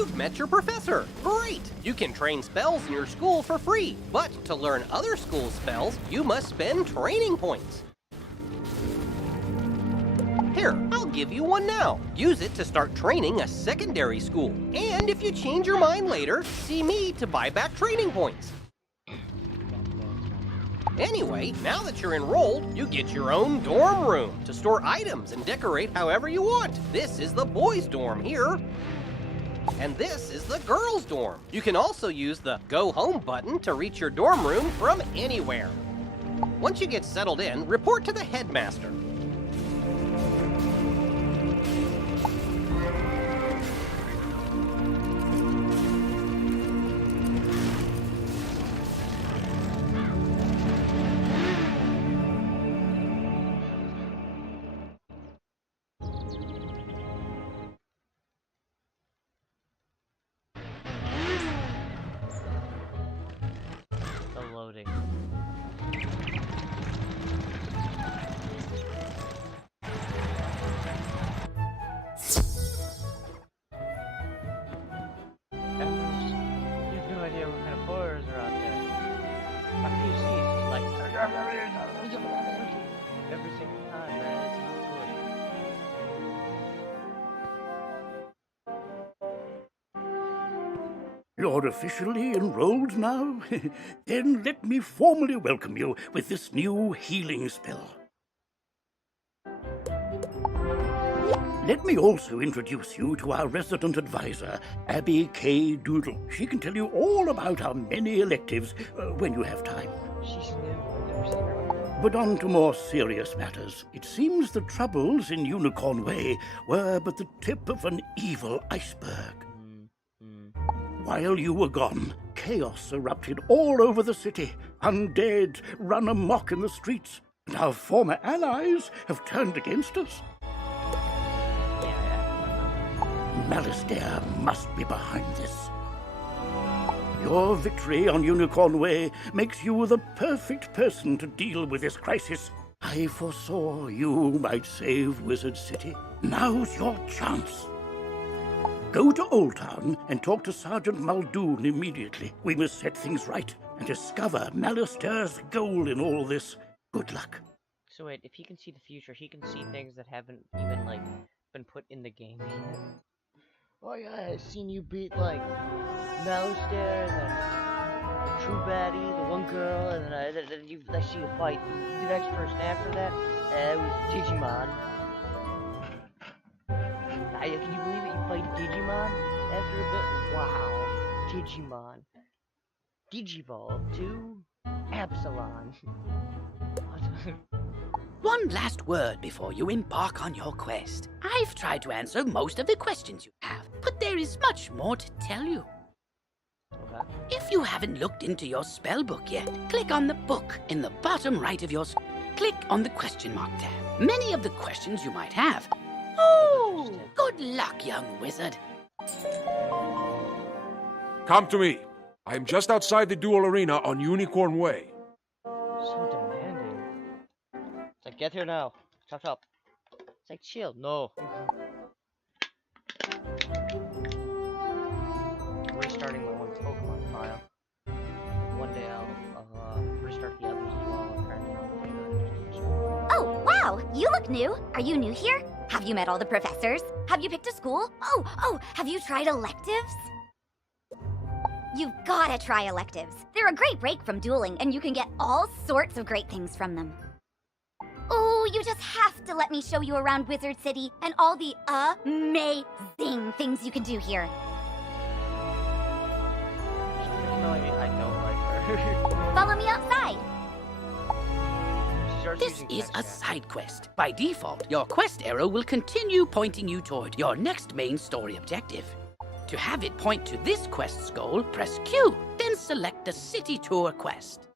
You've met your professor! Great! You can train spells in your school for free, but to learn other schools' spells, you must spend training points. Here, I'll give you one now. Use it to start training a secondary school. And if you change your mind later, see me to buy back training points. Anyway, now that you're enrolled, you get your own dorm room to store items and decorate however you want. This is the boys' dorm here. And this is the girls' dorm. You can also use the Go Home button to reach your dorm room from anywhere. Once you get settled in, report to the headmaster. Loading. You have no idea what kind of horrors are out there. My PC is just like every single time, man. It's not good. You're officially enrolled now? Then let me formally welcome you with this new healing spell. Let me also introduce you to our resident advisor, Abby K. Doodle. She can tell you all about our many electives when you have time. She's new. I've never seen her. But on to more serious matters. It seems the troubles in Unicorn Way were but the tip of an evil iceberg. While you were gone, chaos erupted all over the city. Undead run amok in the streets, and our former allies have turned against us. Malastare must be behind this. Your victory on Unicorn Way makes you the perfect person to deal with this crisis. I foresaw you might save Wizard City. Now's your chance. Go to Old Town and talk to Sergeant Muldoon immediately. We must set things right and discover Malastare's goal in all this. Good luck. So wait, if he can see the future, he can see things that haven't even, like, been put in the game yet. Oh yeah, I've seen you beat, like, Malastare, and then the true baddie, the one girl, and then I see you fight the next person after that. It was Digimon. Can you believe it? You played Digimon after a bit? Wow. Digimon. Digivolve to Absalon. One last word before you embark on your quest. I've tried to answer most of the questions you have, but there is much more to tell you. Okay. If you haven't looked into your spell book yet, click on the book in the bottom right of your click on the question mark tab. Many of the questions you might have. Oh, good luck, young wizard. Come to me. I am just outside the duel arena on Unicorn Way. So demanding. It's like, get here now. Chop chop. It's like, chill. No. Restarting my one Pokemon file. One day I'll restart the others as well. Oh, wow! You look new. Are you new here? Have you met all the professors? Have you picked a school? Oh, have you tried electives? You've gotta try electives. They're a great break from dueling, and you can get all sorts of great things from them. Oh, you just have to let me show you around Wizard City and all the amazing things you can do here. No, I mean, I don't like her. Follow me outside. This is a side quest. By default, your quest arrow will continue pointing you toward your next main story objective. To have it point to this quest's goal, press Q, then select the City Tour quest.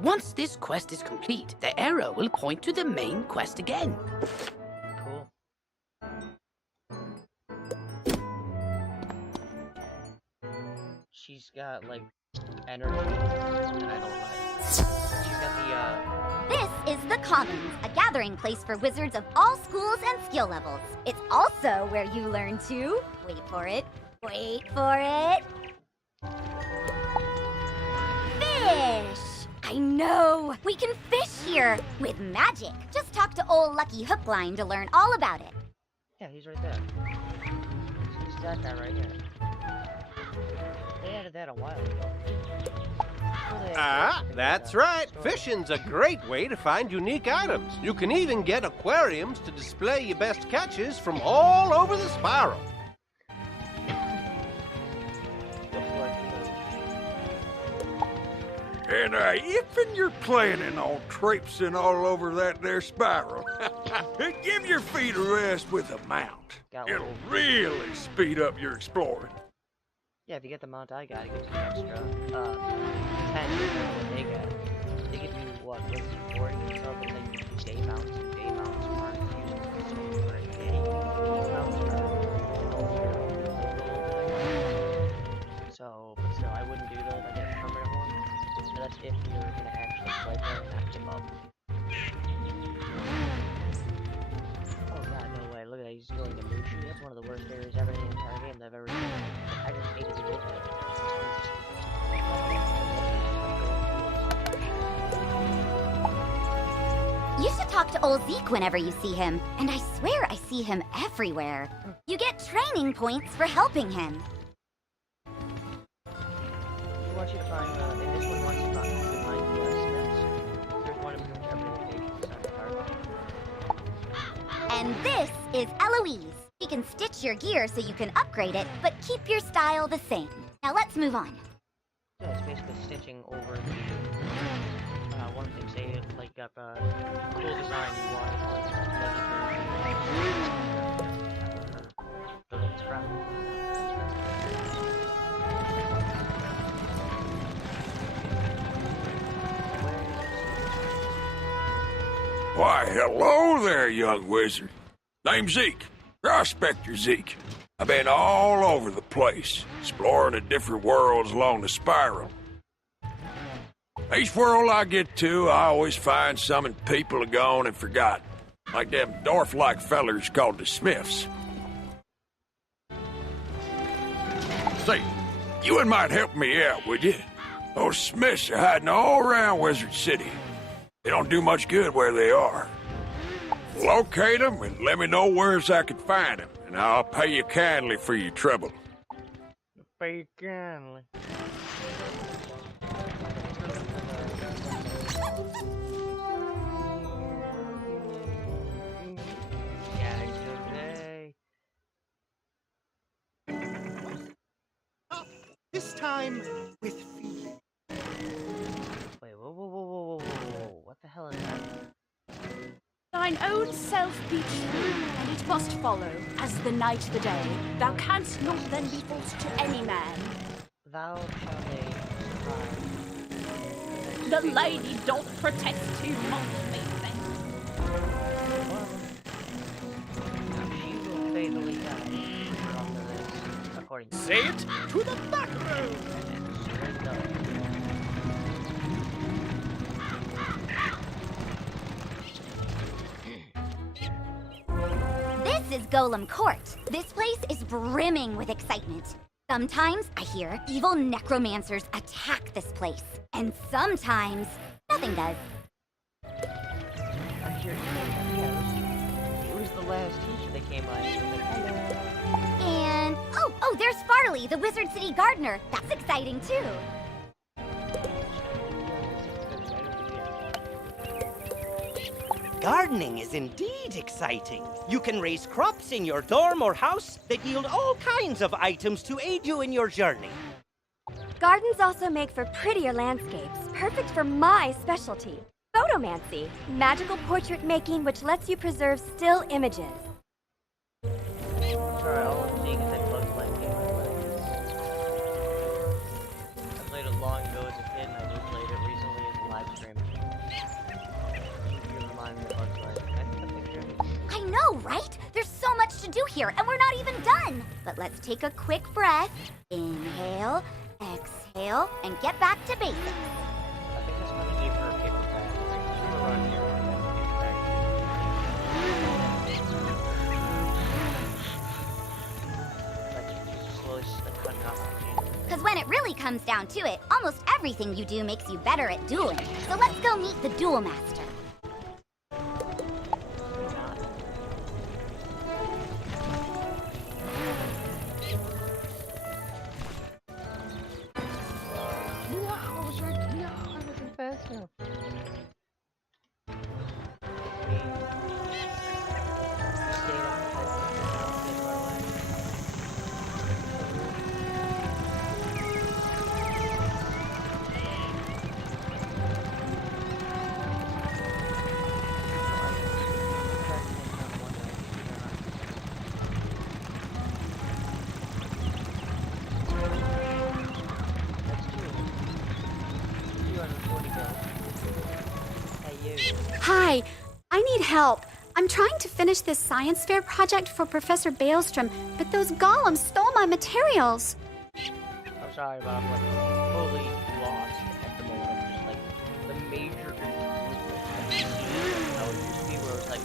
Once this quest is complete, the arrow will point to the main quest again. Cool. She's got, like, energy, and I don't like. She's got the, This is the Commons, a gathering place for wizards of all schools and skill levels. It's also where you learn to, wait for it, Wait for it. Fish! I know! We can fish here! With magic. Just talk to old Lucky Hookline to learn all about it. Yeah, he's right there. It's that guy right here. They added that a while ago. That's right. Fishing's a great way to find unique items. You can even get aquariums to display your best catches from all over the spiral. And if you're planning on traipsing all over that there spiral, give your feet a rest with a mount. It'll really speed up your exploring. Yeah, if you get the mount I got, it gives you extra, 10 than what they got. They give you, what, what's it, 40 or so, but they give you day mounts aren't usually for a day. Mounts are... So, but still, I wouldn't do those, I get a permanent one. So that's if you're gonna actually play there and not give up. Oh god, no way, look at that, he's going to Mushi. That's one of the worst areas ever in the entire game that I've ever seen. I just hated to look at it. You should talk to old Zeke whenever you see him. And I swear I see him everywhere. You get training points for helping him. He wants you to find, and this one wants you to find the Smiths. There's one of them in every location beside the card. And this is Eloise. She can stitch your gear so you can upgrade it, but keep your style the same. Now let's move on. Yeah, it's basically stitching over the, one thing, say, like, got a cool design you want, like, legendary, from. Why, hello there, young wizard. Name's Zeke. Prospector Zeke. I've been all over the place, exploring the different worlds along the spiral. Each world I get to, I always find something people have gone and forgotten. Like them dwarf-like fellers called the Smiths. Say, you and might help me out, would you? Those Smiths are hiding all around Wizard City. They don't do much good where they are. Locate them and let me know where's I can find them, and I'll pay you kindly for your trouble. Pay you kindly. This time with feeling. Wait, whoa. What the hell is that? Thine own self be true, and it must follow, as the night the day. Thou canst not then be false to any man. Thou shalt survive. The lady doth protest too much, methinks. Now she will fatally die after this, according to Say it to the back row. straight up. This is Golem Court. This place is brimming with excitement. Sometimes I hear evil necromancers attack this place. And sometimes nothing does. I hear it was the last teacher that came by. And oh, there's Farley, the Wizard City gardener. That's exciting too. Gardening is indeed exciting. You can raise crops in your dorm or house that yield all kinds of items to aid you in your journey. Gardens also make for prettier landscapes, perfect for my specialty, photomancy, magical portrait making which lets you preserve still images. Sorry, all I'm seeing is that Bugs Life game I played it long ago as a kid, and I just played it recently as a live stream. You remind me of Bugs Life. Can I take a picture? I know, right? There's so much to do here, and we're not even done. But let's take a quick breath. Inhale, exhale, and get back to basics. I think that's gonna give her a paper bag. We're around here. Like, you slowly when it really comes down to it, almost everything you do makes you better at dueling. So let's go meet the Duel Master. Hi, I need help. I'm trying to finish this science fair project for Professor Baelstrom, but those golems stole my materials. I'm sorry, but I'm like fully lost at the moment. I'm just like the major I would used to be where it was like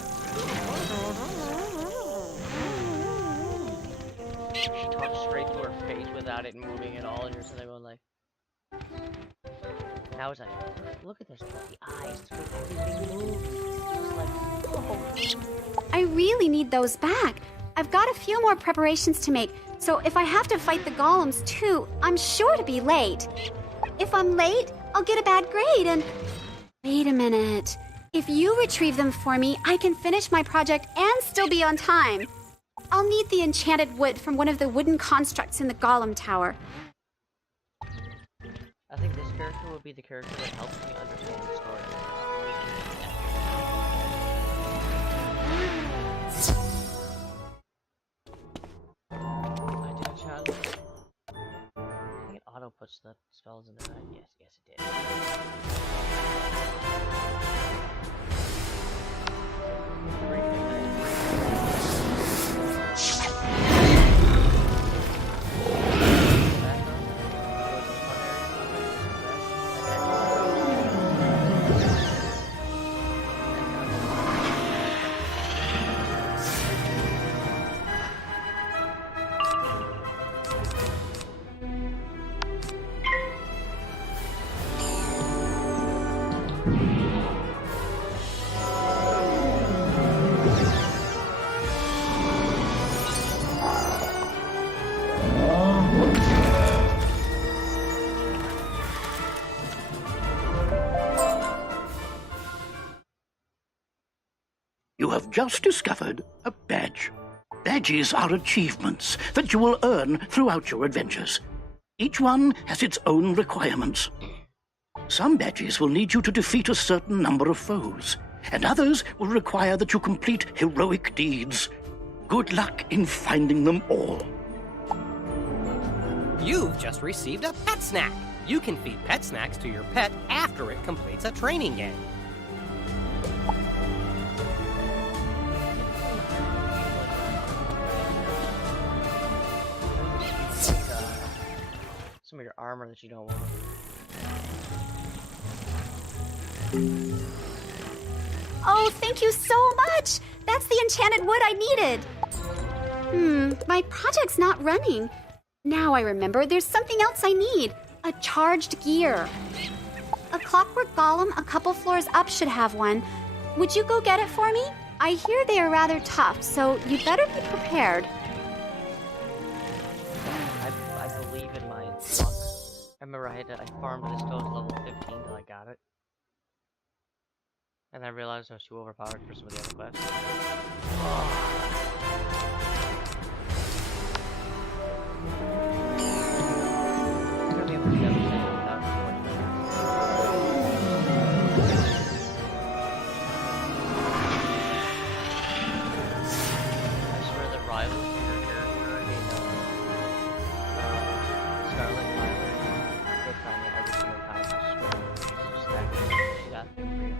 she talks straight to her face without it moving at all, and you're sitting there going like. Now it's like, look at this, the eyes, everything moves. It's like, oh. I really need those back. I've got a few more preparations to make, so if I have to fight the golems too, I'm sure to be late. If I'm late, I'll get a bad grade and... Wait a minute. If you retrieve them for me, I can finish my project and still be on time. I'll need the enchanted wood from one of the wooden constructs in the golem tower. I think this character will be the character that helps me understand the story. I did a challenge. I think it auto puts the spells in the bag. Yes, it You have just discovered a badge. Badges are achievements that you will earn throughout your adventures. Each one has its own requirements. Some badges will need you to defeat a certain number of foes, and others will require that you complete heroic deeds. Good luck in finding them all. You've just received a pet snack. You can feed pet snacks to your pet after it completes a training game. Some of your armor that you don't want. Oh, thank you so much! That's the enchanted wood I needed! My project's not running. Now I remember, there's something else I need. A charged gear. A clockwork golem a couple floors up should have one. Would you go get it for me? I hear they are rather tough, so you'd better be prepared. I believe in my luck. I remember I farmed this till level 15 till I got it. And I realized I was too overpowered for some of the other quests. I'm gonna be able to devastate it without too much damage. I swear the rival for your character in Scarlet Violet, they find it every single time. I swear. Just that good. She got thing for you.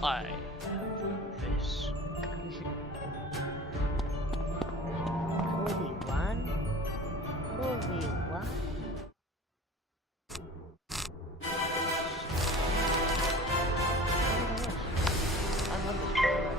I have this. Obi-Wan? Obi-Wan? I love this book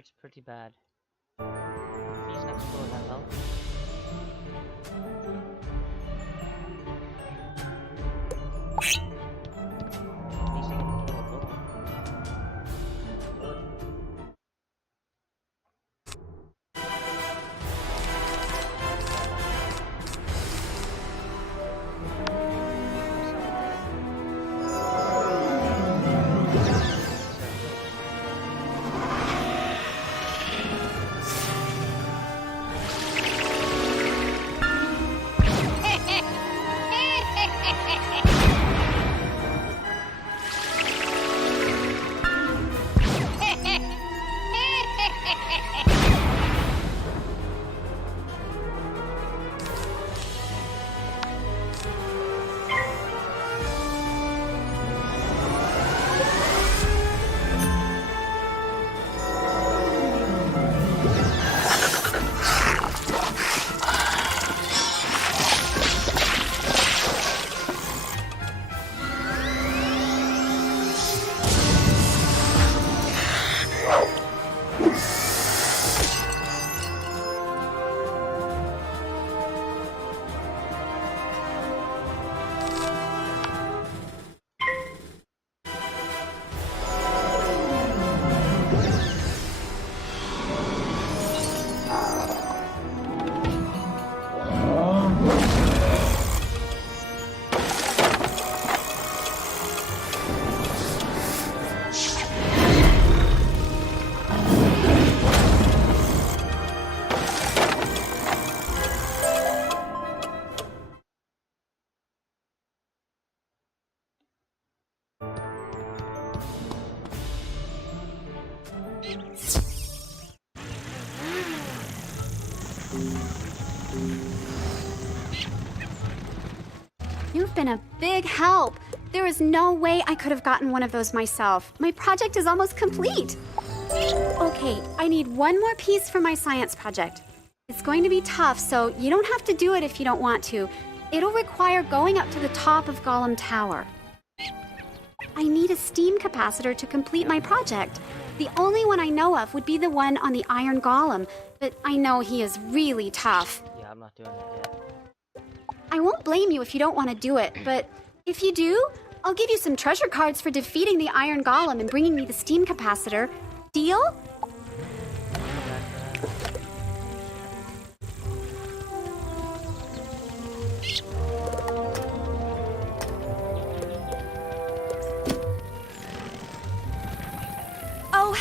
hurts pretty bad. These next door that help. At least I can kill a bullet. Good. You've been a big help. There is no way I could have gotten one of those myself. My project is almost complete. Okay, I need one more piece for my science project. It's going to be tough, so you don't have to do it if you don't want to. It'll require going up to the top of Golem Tower. I need a steam capacitor to complete my project. The only one I know of would be the one on the Iron Golem, but I know he is really tough. Yeah, I'm not doing that yet. I won't blame you if you don't want to do it, but if you do, I'll give you some treasure cards for defeating the Iron Golem and bringing me the steam capacitor. Deal?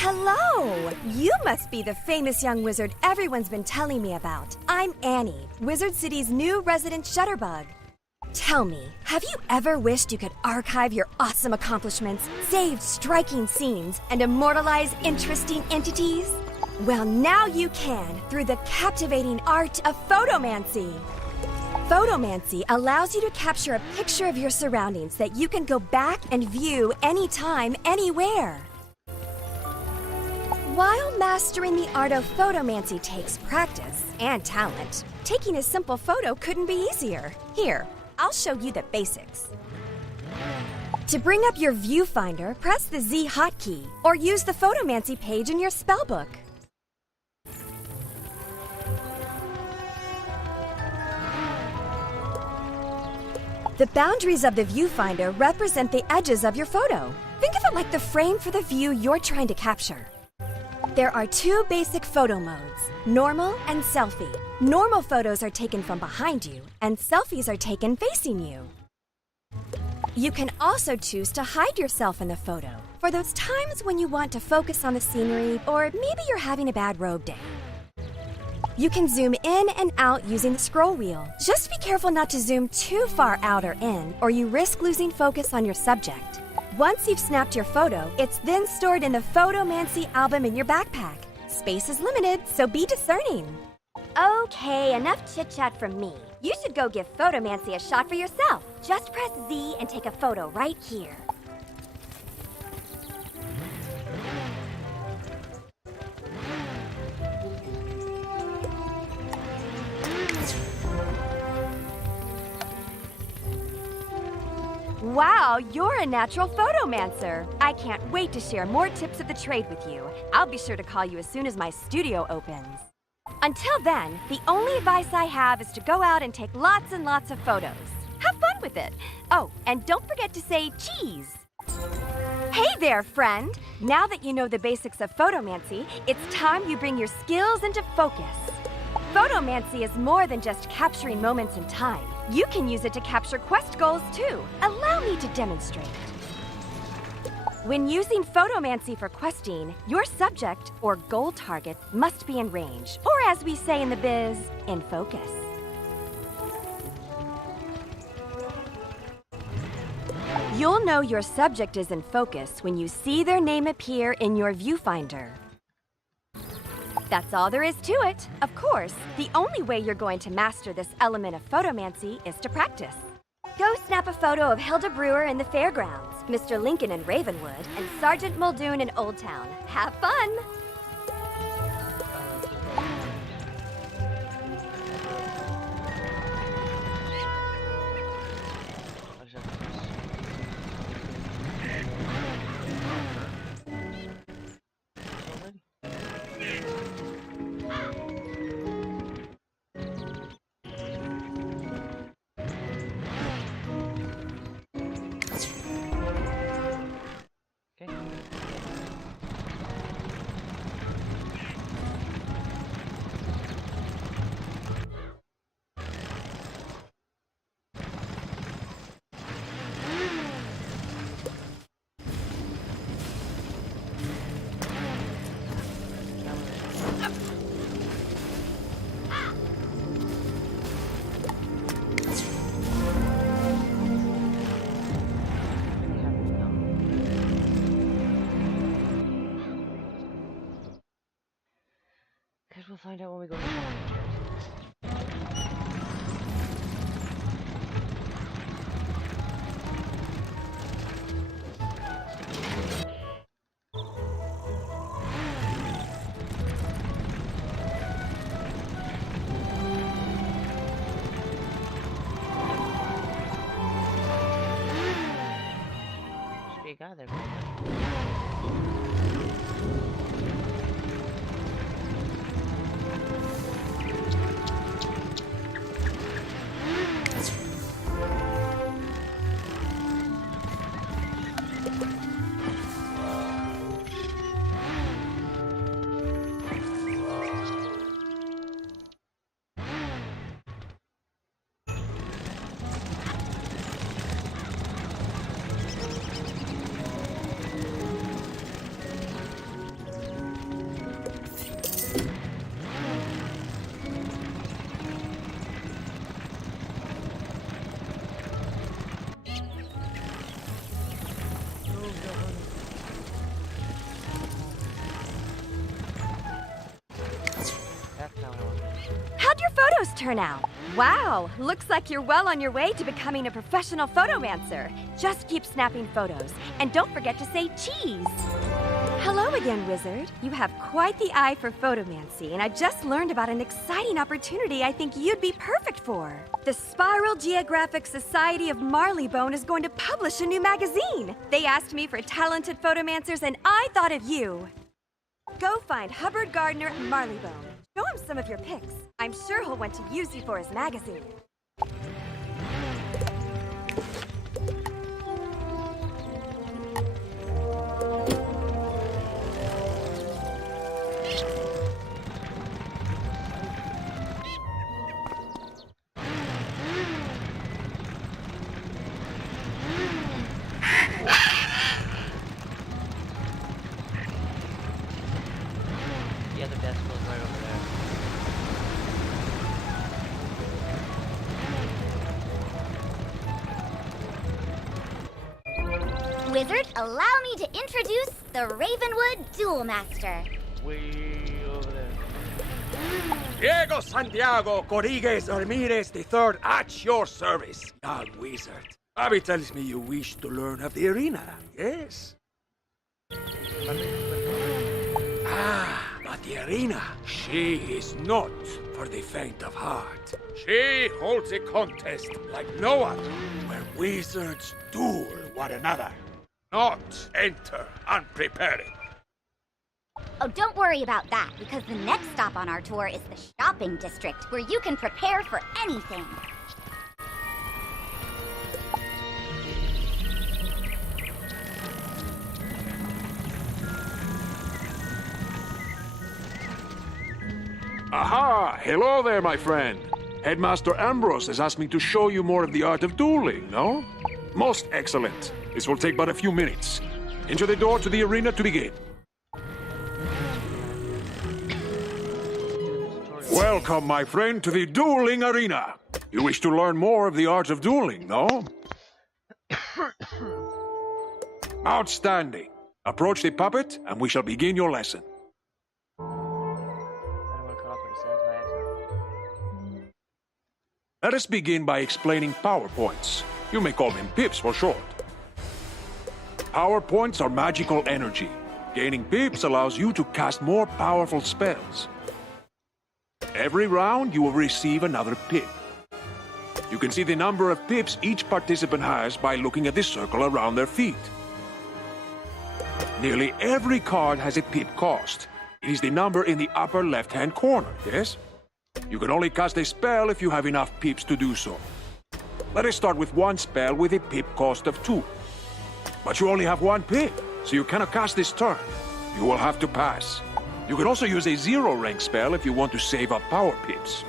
hello! You must be the famous young wizard everyone's been telling me about. I'm Annie, Wizard City's new resident shutterbug. Tell me, have you ever wished you could archive your awesome accomplishments, save striking scenes, and immortalize interesting entities? Well, now you can through the captivating art of photomancy. Photomancy allows you to capture a picture of your surroundings that you can go back and view anytime, anywhere. While mastering the art of photomancy takes practice and talent, taking a simple photo couldn't be easier. Here, I'll show you the basics. To bring up your viewfinder, press the Z hotkey or use the photomancy page in your spellbook. The boundaries of the viewfinder represent the edges of your photo. Think of it like the frame for the view you're trying to capture. There are two basic photo modes, normal and selfie. Normal photos are taken from behind you, and selfies are taken facing you. You can also choose to hide yourself in the photo for those times when you want to focus on the scenery or maybe you're having a bad robe day. You can zoom in and out using the scroll wheel. Just be careful not to zoom too far out or in, or you risk losing focus on your subject. Once you've snapped your photo, it's then stored in the Photomancy album in your backpack. Space is limited, so be discerning. Okay, enough chit-chat from me. You should go give Photomancy a shot for yourself. Just press Z and take a photo right here. Wow, you're a natural photomancer. I can't wait to share more tips of the trade with you. I'll be sure to call you as soon as my studio opens. Until then, the only advice I have is to go out and take lots and lots of photos. Have fun with it. Oh, and don't forget to say cheese. Hey there, friend. Now that you know the basics of photomancy, it's time you bring your skills into focus. Photomancy is more than just capturing moments in time. You can use it to capture quest goals too. Allow me to demonstrate. When using photomancy for questing, your subject, or goal target, must be in range, or as we say in the biz, in focus. You'll know your subject is in focus when you see their name appear in your viewfinder. That's all there is to it. Of course, the only way you're going to master this element of photomancy is to practice. Go snap a photo of Hilda Brewer in the fairgrounds, Mr. Lincoln in Ravenwood, and Sergeant Muldoon in Old Town. Have fun! We'll find out when we go to the Should be a guy there. turn out? Wow, looks like you're well on your way to becoming a professional photomancer. Just keep snapping photos, and don't forget to say cheese. Hello again, Wizard. You have quite the eye for photomancy, and I just learned about an exciting opportunity I think you'd be perfect for. The Spiral Geographic Society of Marleybone is going to publish a new magazine. They asked me for talented photomancers, and I thought of you. Go find Hubbard Gardner at Marleybone. Show him some of your pics. I'm sure he'll want to use you for his magazine. The other desk was right over there. Wizard, allow me to introduce the Ravenwood Duel Master. Way over there. Diego Santiago Corrigues Ramirez III at your service, young wizard. Bobby tells me you wish to learn of the arena, yes? But the arena, she is not for the faint of heart. She holds a contest like no other, where wizards duel one another. Not enter unprepared. Oh, don't worry about that, because the next stop on our tour is the shopping district, where you can prepare for anything. Aha! Hello there, my friend. Headmaster Ambrose has asked me to show you more of the art of dueling, no? Most excellent. This will take but a few minutes. Enter the door to the arena to begin. Welcome, my friend, to the dueling arena. You wish to learn more of the art of dueling, no? Outstanding. Approach the puppet, and we shall begin your lesson. Let us begin by explaining PowerPoints. You may call them pips for short. PowerPoints are magical energy. Gaining pips allows you to cast more powerful spells. Every round, you will receive another pip. You can see the number of pips each participant has by looking at the circle around their feet. Nearly every card has a pip cost. It is the number in the upper left-hand corner, yes? You can only cast a spell if you have enough pips to do so. Let us start with one spell with a pip cost of 2. But you only have 1 pip, so you cannot cast this turn. You will have to pass. You can also use a 0-rank spell if you want to save up power pips.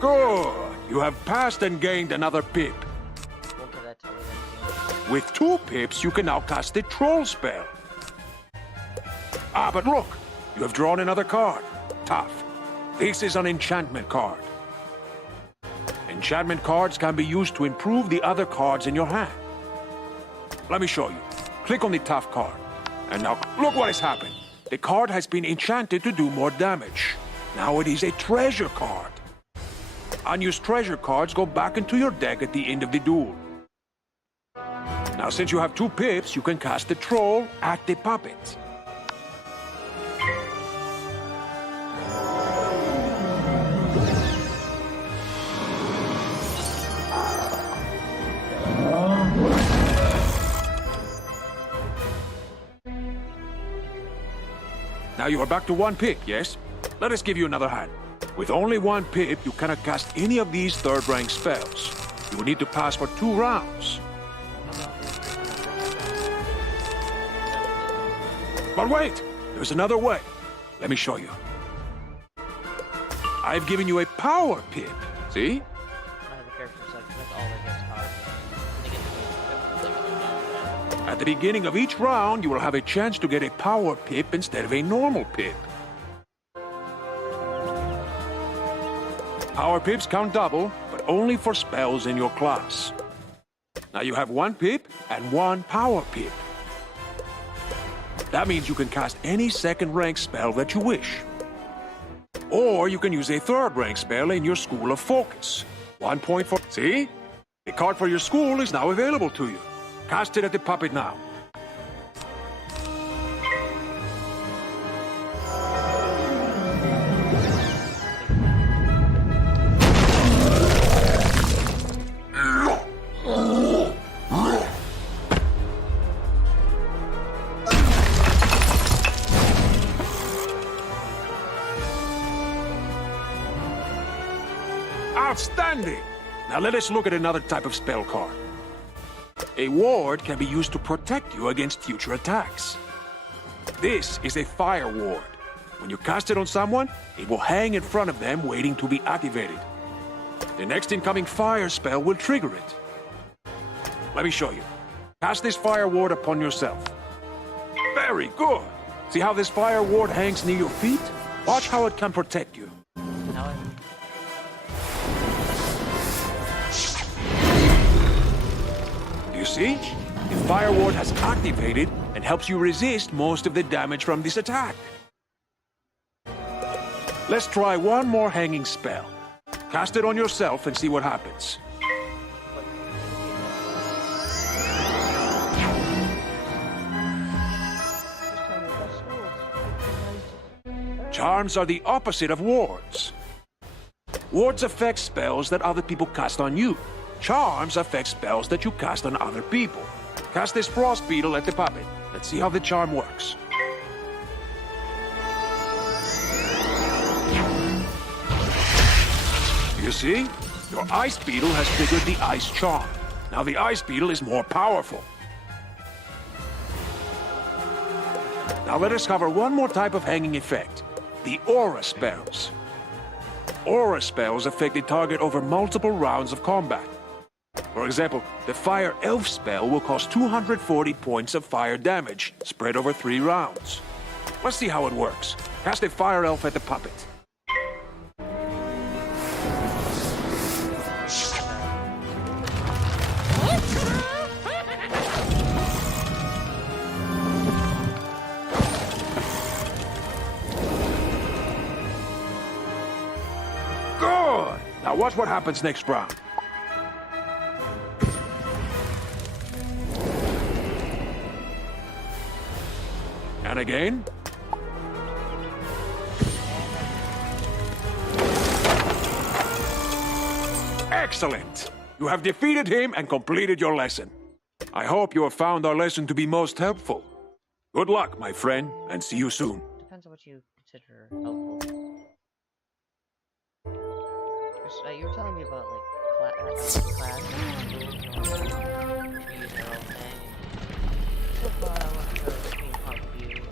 Good! You have passed and gained another pip. With 2 pips, you can now cast the troll spell. Ah, but look! You have drawn another card. Tough. This is an enchantment card. Enchantment cards can be used to improve the other cards in your hand. Let me show you. Click on the tough card. And now, look what has happened. The card has been enchanted to do more damage. Now it is a treasure card. Unused treasure cards go back into your deck at the end of the duel. Now, since you have 2 pips, you can cast the troll at the puppet. Now you are back to 1 pip, yes? Let us give you another hand. With only 1 pip, you cannot cast any of these 3rd-rank spells. You will need to pass for 2 rounds. But wait! There's another way. Let me show you. I've given you a power pip. See? At the beginning of each round, you will have a chance to get a power pip instead of a normal pip. Power pips count double, but only for spells in your class. Now you have 1 pip and 1 power pip. That means you can cast any 2nd-rank spell that you wish. Or you can use a third-rank spell in your School of Focus. 1 point for... See? The card for your school is now available to you. Cast it at the puppet now. Outstanding! Now let us look at another type of spell card. A ward can be used to protect you against future attacks. This is a fire ward. When you cast it on someone, it will hang in front of them waiting to be activated. The next incoming fire spell will trigger it. Let me show you. Cast this fire ward upon yourself. Very good! See how this fire ward hangs near your feet? Watch how it can protect you. You see? The fire ward has activated and helps you resist most of the damage from this attack. Let's try one more hanging spell. Cast it on yourself and see what happens. Charms are the opposite of wards. Wards affect spells that other people cast on you. Charms affect spells that you cast on other people. Cast this frost beetle at the puppet. Let's see how the charm works. You see? Your ice beetle has triggered the ice charm. Now the ice beetle is more powerful. Now let us cover one more type of hanging effect. The aura spells. Aura spells affect the target over multiple rounds of combat. For example, the Fire Elf spell will cause 240 points of fire damage, spread over 3 rounds. Let's see how it works. Cast a Fire Elf at the puppet. Good! Now watch what happens next round. And again. Excellent! You have defeated him and completed your lesson. I hope you have found our lesson to be most helpful. Good luck, my friend, and see you soon. Depends on what you consider helpful. You were telling me about like class. So far, I want to go between point of view.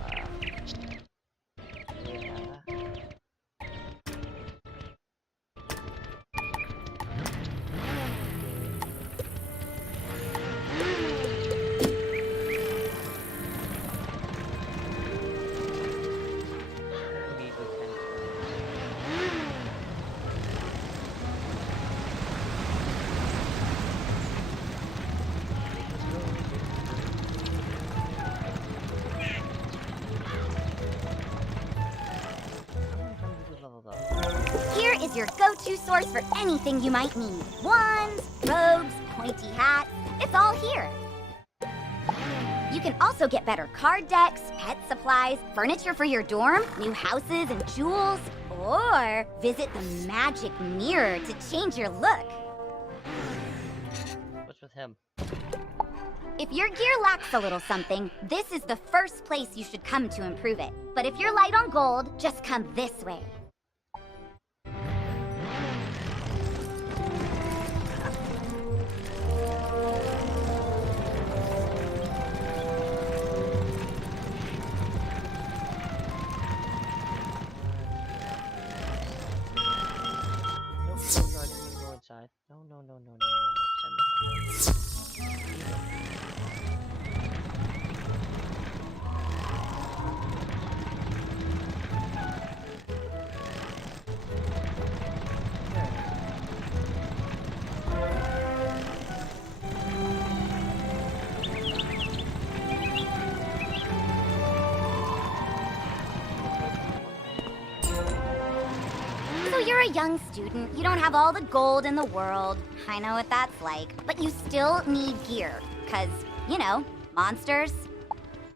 Here is your go-to source for anything you might need. Wands, robes, pointy hats, it's all here. You can also get better card decks, pet supplies, furniture for your dorm, new houses and jewels, or visit the magic mirror to change your look. What's with him? If your gear lacks a little something, this is the first place you should come to improve it. But if you're light on gold, just come this way. No, I didn't mean to go inside. No. Send me. a young student, you don't have all the gold in the world. I know what that's like. But you still need gear. 'Cause, you know, monsters.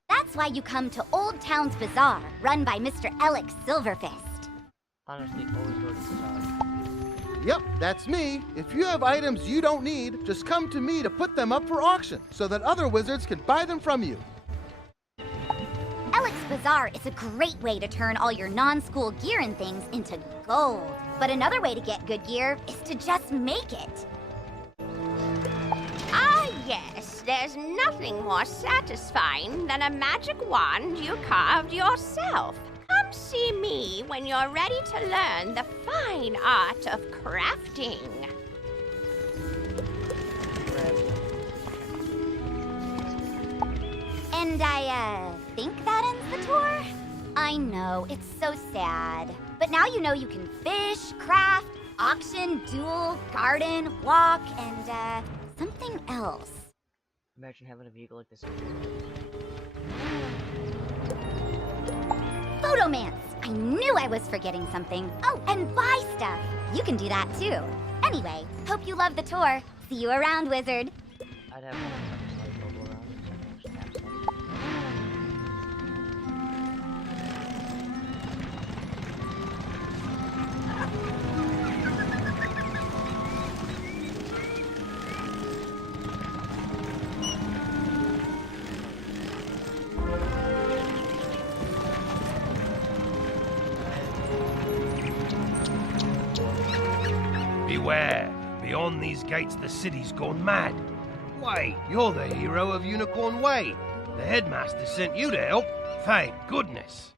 That's why you come to Old Town's Bazaar, run by Mr. Alex Silverfist. Honestly, always go to the bazaar. Yep, that's me. If you have items you don't need, just come to me to put them up for auction so that other wizards can buy them from you. Alex Bazaar is a great way to turn all your non-school gear and things into gold. But another way to get good gear is to just make it. Ah, yes, there's nothing more satisfying than a magic wand you carved yourself. Come see me when you're ready to learn the fine art of crafting. And I think that ends the tour? I know, it's so sad. But now you know you can fish, craft, auction, duel, garden, walk, and something else. Imagine having a vehicle like this. Photomance! I knew I was forgetting something. Oh, and buy stuff. You can do that too. Anyway, hope you love the tour. See you around, Wizard. I'd have one like mobile around it, so I can just tap stuff. Beware! Beyond these gates, the city's gone mad. Wait, you're the hero of Unicorn Way. The headmaster sent you to help. Thank goodness.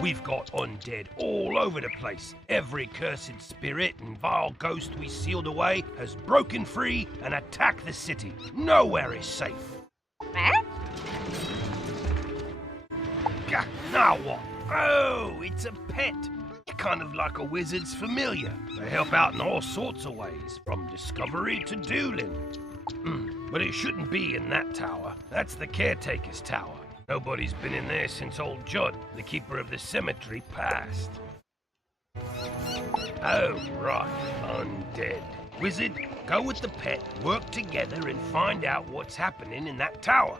We've got undead all over the place. Every cursed spirit and vile ghost we sealed away has broken free and attacked the city. Nowhere is safe. Eh? Gah, now what? Oh, it's a pet. Kind of like a wizard's familiar. They help out in all sorts of ways, from discovery to dueling. But it shouldn't be in that tower. That's the caretaker's tower. Nobody's been in there since old Judd, the keeper of the cemetery, passed. Oh, right, undead. Wizard, go with the pet, work together, and find out what's happening in that tower.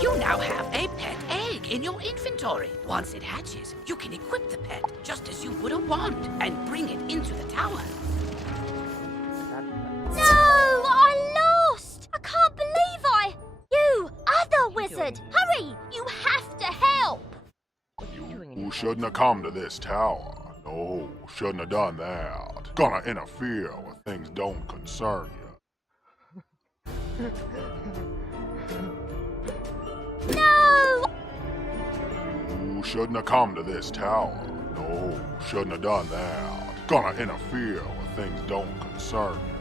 You now have a pet egg in your inventory. Once it hatches, you can equip the pet just as you would a wand and bring it into the tower. No! I lost! I can't believe You, other wizard! Hurry! You have to help! You shouldn't have come to this tower. No, shouldn't have done that. Gonna interfere with things don't concern you. No! You shouldn't have come to this tower. No, shouldn't have done that. Gonna interfere with things don't concern you.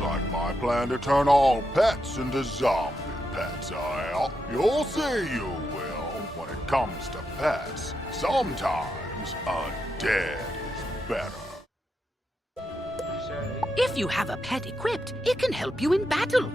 Like my plan to turn all pets into zombie pets, you'll see you will. When it comes to pets, sometimes undead is better. If you have a pet equipped, it can help you in battle.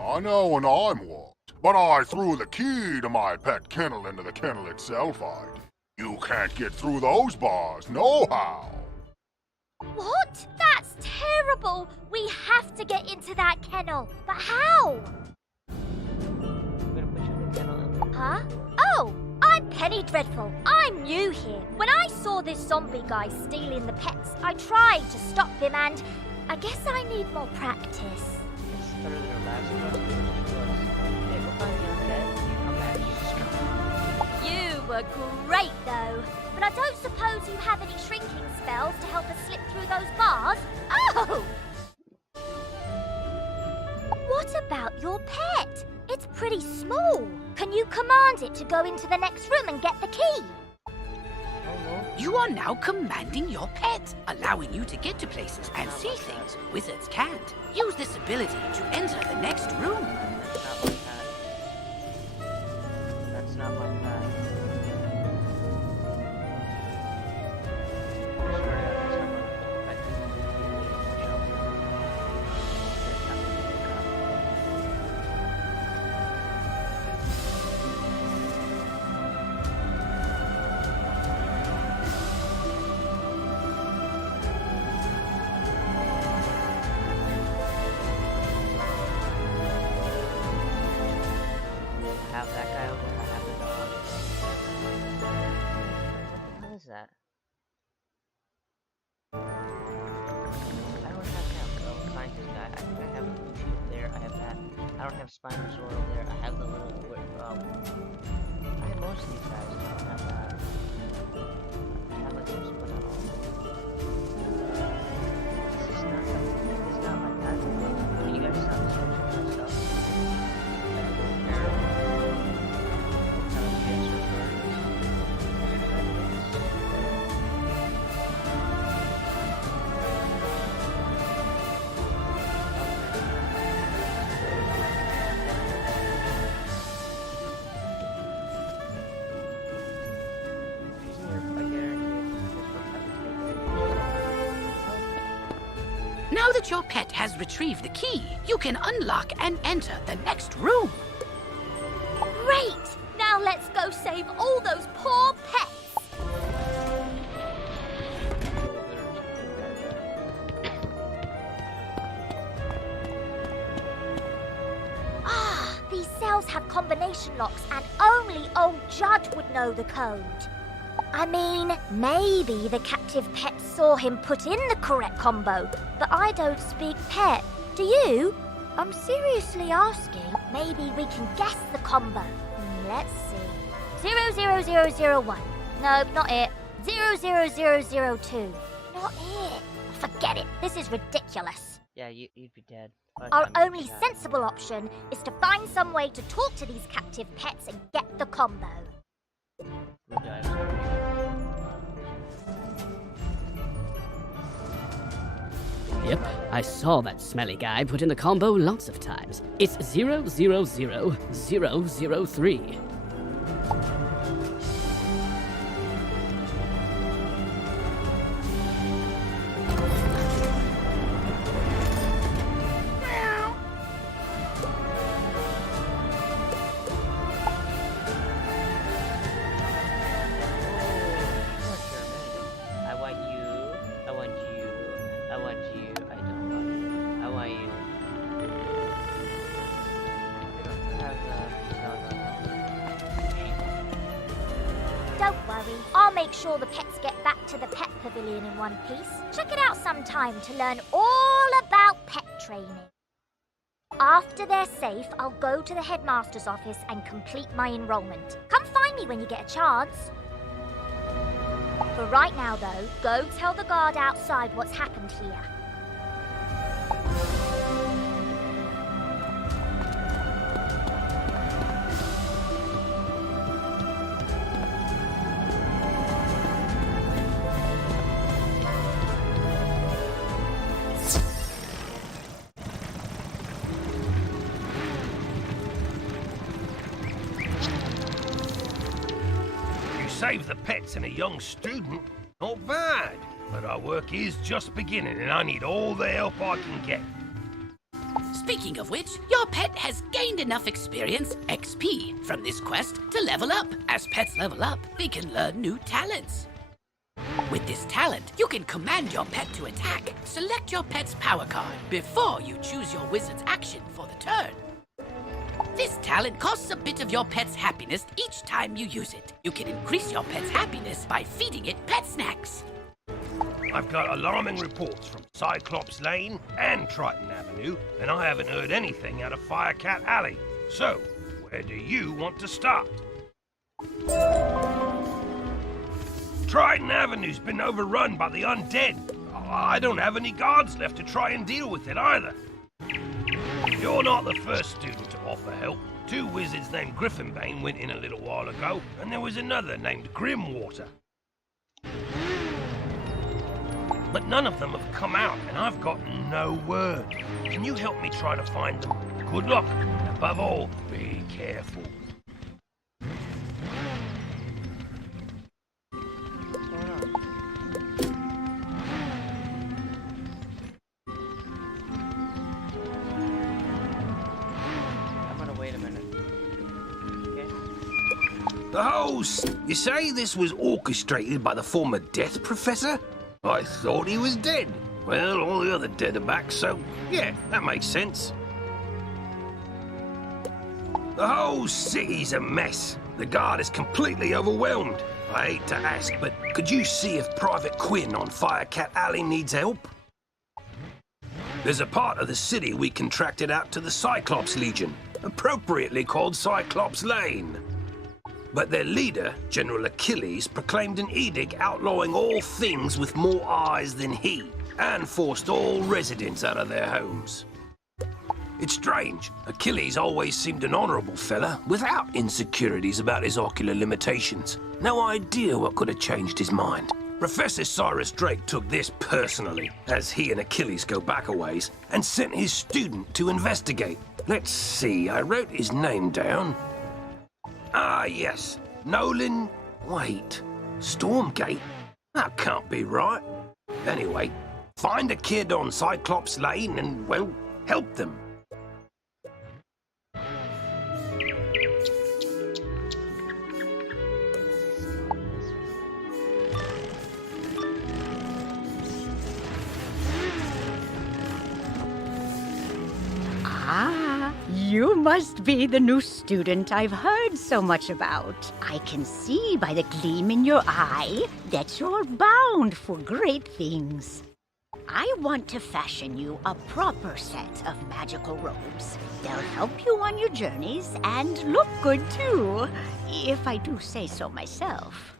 I know when I'm walked, but I threw the key to my pet kennel into the kennel itself, I did. You can't get through those bars, nohow. What? That's terrible! We have to get into that kennel. But how? I'm gonna put you in the kennel. Huh? Oh! I'm Penny Dreadful. I'm new here. When I saw this zombie guy stealing the pets, I tried to stop him and I guess I need more practice. It's better than our last quest, which was, hey, go find me on bed, you come back, you just come. You were great though. But I don't suppose you have any shrinking spells to help us slip through those bars? Oh! What about your pet? It's pretty small. Can you command it to go into the next room and get the key? You are now commanding your pet, allowing you to get to places and see things wizards can't. Use this ability to enter the next room. That's not my pet. Have that guy over. I have the dog. What the hell is that? I don't have that scientist guy. I have Lucio there. I have that. I don't have Spinosaurus there. I have the little. I have most of these guys. I don't have that. I have like this, but not all. This is not something. It's not like that. Can you guys stop searching for stuff? I don't care. Now that your pet has retrieved the key, you can unlock and enter the next room. Great! Now let's go save all those poor pets! Ah, these cells have combination locks and only old Judd would know the code. I mean, maybe the captive pet saw him put in the correct combo, but I don't speak pet. Do you? I'm seriously asking. Maybe we can guess the combo. Let's see. 00001. No, not it. 00002. Not it. Forget it. This is ridiculous. Yeah, you'd be dead. Our only sensible option is to find some way to talk to these captive pets and get the combo. Yep, I saw that smelly guy put in the combo lots of times. It's 000003. I'll make sure the pets get back to the pet pavilion in one piece. Check it out sometime to learn all about pet training. After they're safe, I'll go to the headmaster's office and complete my enrollment. Come find me when you get a chance. For right now, though, go tell the guard outside what's happened here. Save the pets and a young student. Not bad. But our work is just beginning and I need all the help I can get. Speaking of which, your pet has gained enough experience, XP, from this quest to level up. As pets level up, they can learn new talents. With this talent, you can command your pet to attack. Select your pet's power card before you choose your wizard's action for the turn. This talent costs a bit of your pet's happiness each time you use it. You can increase your pet's happiness by feeding it pet snacks. I've got alarming reports from Cyclops Lane and Triton Avenue, and I haven't heard anything out of Firecat Alley. So, where do you want to start? Triton Avenue's been overrun by the undead. I don't have any guards left to try and deal with it either. You're not the first student to offer help. 2 wizards named Griffinbane went in a little while ago, and there was another named Grimwater. But none of them have come out, and I've got no word. Can you help me try to find them? Good luck, and above all, be careful. The host! You say this was orchestrated by the former Death Professor? I thought he was dead. Well, all the other dead are back, so yeah, that makes sense. The whole city's a mess. The guard is completely overwhelmed. I hate to ask, but could you see if Private Quinn on Firecat Alley needs help? There's a part of the city we contracted out to the Cyclops Legion, appropriately called Cyclops Lane. But their leader, General Achilles, proclaimed an edict outlawing all things with more eyes than he, and forced all residents out of their homes. It's strange. Achilles always seemed an honorable fella, without insecurities about his ocular limitations. No idea what could have changed his mind. Professor Cyrus Drake took this personally, as he and Achilles go back a ways, and sent his student to investigate. Let's see, I wrote his name down. Ah, yes. Nolan... Wait. Stormgate? That can't be right. Anyway, find a kid on Cyclops Lane and, well, help them. Ah, you must be the new student I've heard so much about. I can see by the gleam in your eye that you're bound for great things. I want to fashion you a proper set of magical robes. They'll help you on your journeys and look good too, if I do say so myself.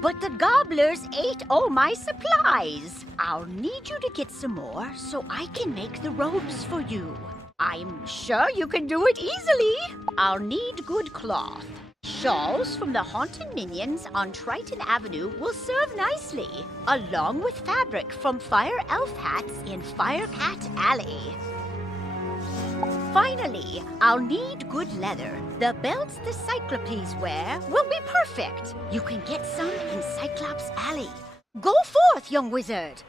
But the gobblers ate all my supplies. I'll need you to get some more so I can make the robes for you. I'm sure you can do it easily. I'll need good cloth. Shawls from the haunted minions on Triton Avenue will serve nicely, along with fabric from Fire Elf hats in Firecat Alley. Finally, I'll need good leather. The belts the Cyclopes wear will be perfect. You can get some in Cyclops Alley. Go forth, young wizard!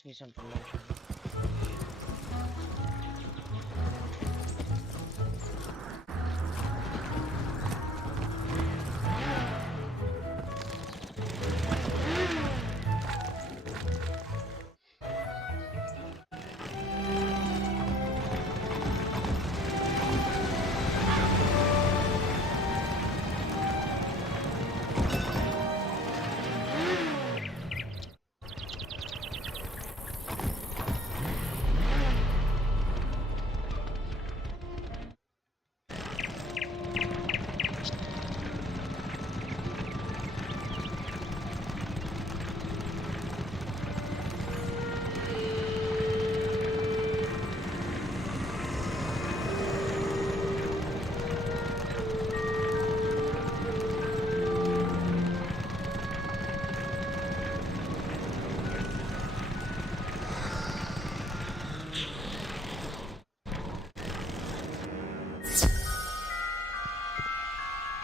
just need something more.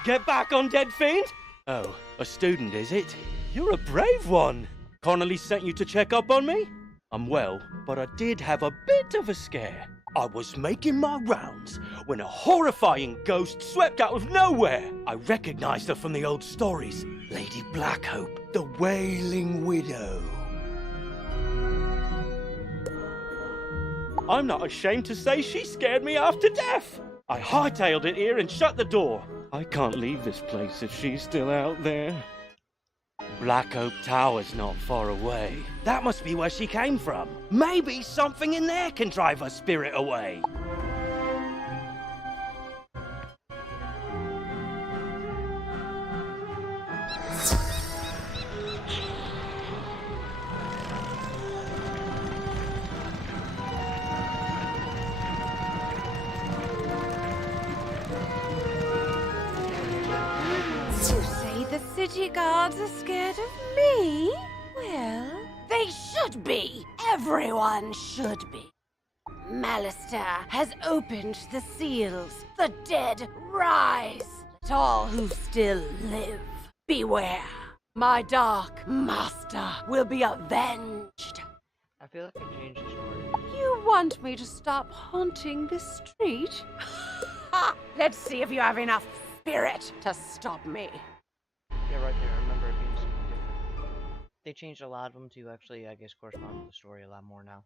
Get back, undead fiend! Oh, a student, is it? You're a brave one. Connolly sent you to check up on me? I'm well, but I did have a bit of a scare. I was making my rounds when a horrifying ghost swept out of nowhere. I recognized her from the old stories. Lady Blackhope, the Wailing Widow. I'm not ashamed to say she scared me half to death. I hightailed it here and shut the door. I can't leave this place if she's still out there. Black Oak Tower's not far away. That must be where she came from. Maybe something in there can drive her spirit away. The city guards are scared of me? Well, they should be. Everyone should be. Malister has opened the seals. The dead rise. Let all who still live beware. My dark master will be avenged. I feel like I changed the story. You want me to stop haunting this street? Let's see if you have enough spirit to stop me. Yeah, right there. I remember it being something different. They changed a lot of them to actually, I guess, correspond with the story a lot more now.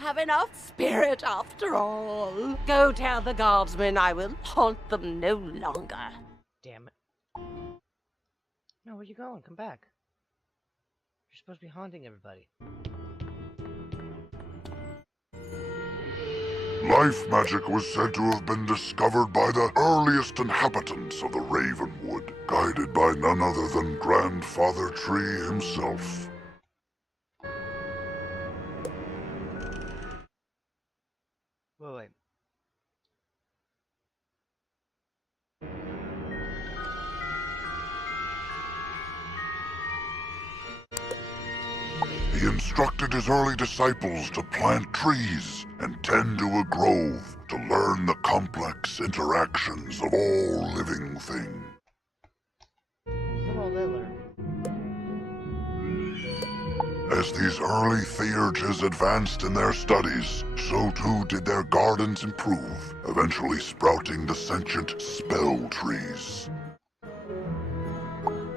have enough spirit after all. Go tell the guardsmen I will haunt them no longer. Damn it. No, where you going? Come back. You're supposed to be haunting everybody. Life magic was said to have been discovered by the earliest inhabitants of the Ravenwood, guided by none other than Grandfather Tree himself. Wait. He instructed his early disciples to plant trees and tend to a grove to learn the complex interactions of all living things. What all they learn? As these early theurges advanced in their studies, so too did their gardens improve, eventually sprouting the sentient spell trees.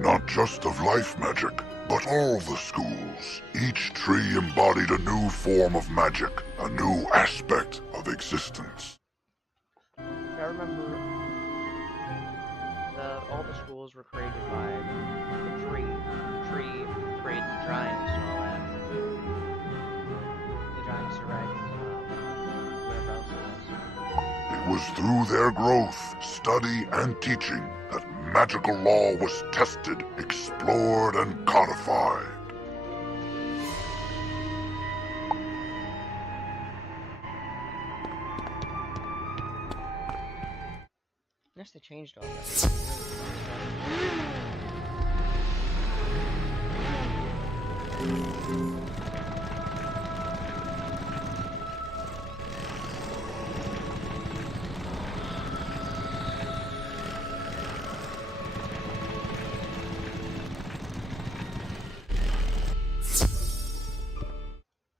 Not just of life magic, but all the schools. Each tree embodied a new form of magic, a new aspect of existence. I remember all the schools were created by the tree. The tree created the giants and all that. The giants, the dragons, whatever else it was. It was through their growth, study, and teaching that magical law was tested, explored, and codified. Yes, they changed all that.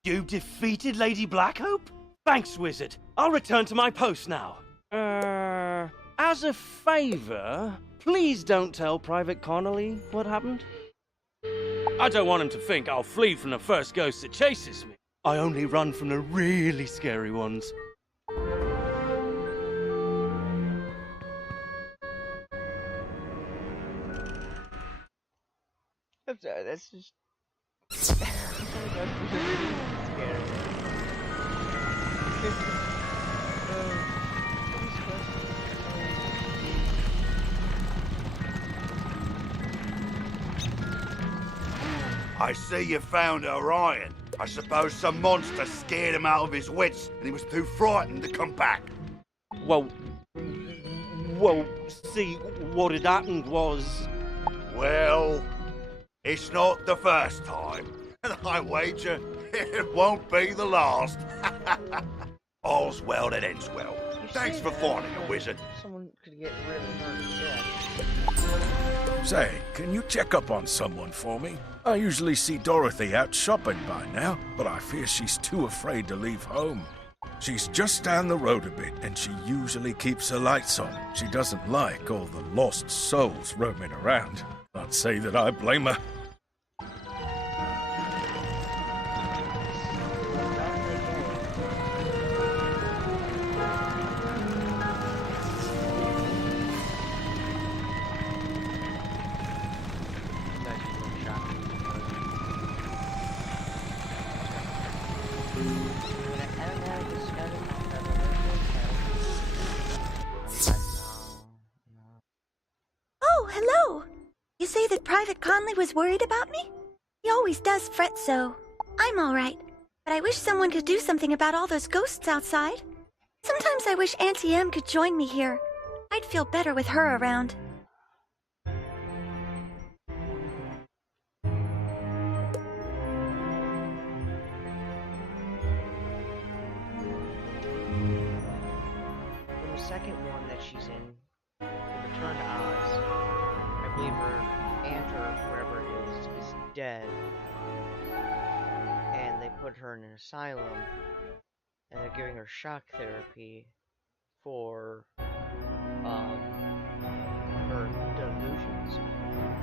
You defeated Lady Blackhope? Thanks, Wizard. I'll return to my post now. As a favor, please don't tell Private Connolly what happened. I don't want him to think I'll flee from the first ghost that chases me. I only run from the really scary ones. I'm sorry, that's just... scary. I see you found Orion. I suppose some monster scared him out of his wits and he was too frightened to come back. Well, see, what had happened was... Well, it's not the first time, and I wager it won't be the last. All's well that ends well. Thanks for finding a wizard. Someone could get really hurt. Say, can you check up on someone for me? I usually see Dorothy out shopping by now, but I fear she's too afraid to leave home. She's just down the road a bit, and she usually keeps her lights on. She doesn't like all the lost souls roaming around. I'd say that I blame her. Oh, hello! You say that Private Conley was worried about me? He always does fret so. I'm alright, but I wish someone could do something about all those ghosts outside. Sometimes I wish Auntie Em could join me here. I'd feel better with her around. In the second one that she's in, the Return to Oz, I believe her aunt or wherever it is dead. And they put her in an asylum, and they're giving her shock therapy for her delusions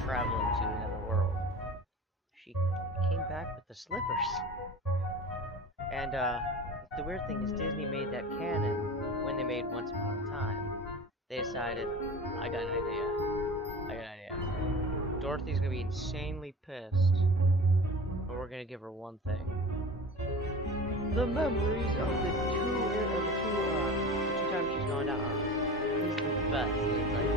traveling to another world. She came back with the slippers. And the weird thing is Disney made that canon when they made Once Upon a Time. They decided, I got an idea. Dorothy's gonna be insanely pissed, but we're gonna give her one thing. The memories of the two times she's gone to Oz. Is the best. It's like,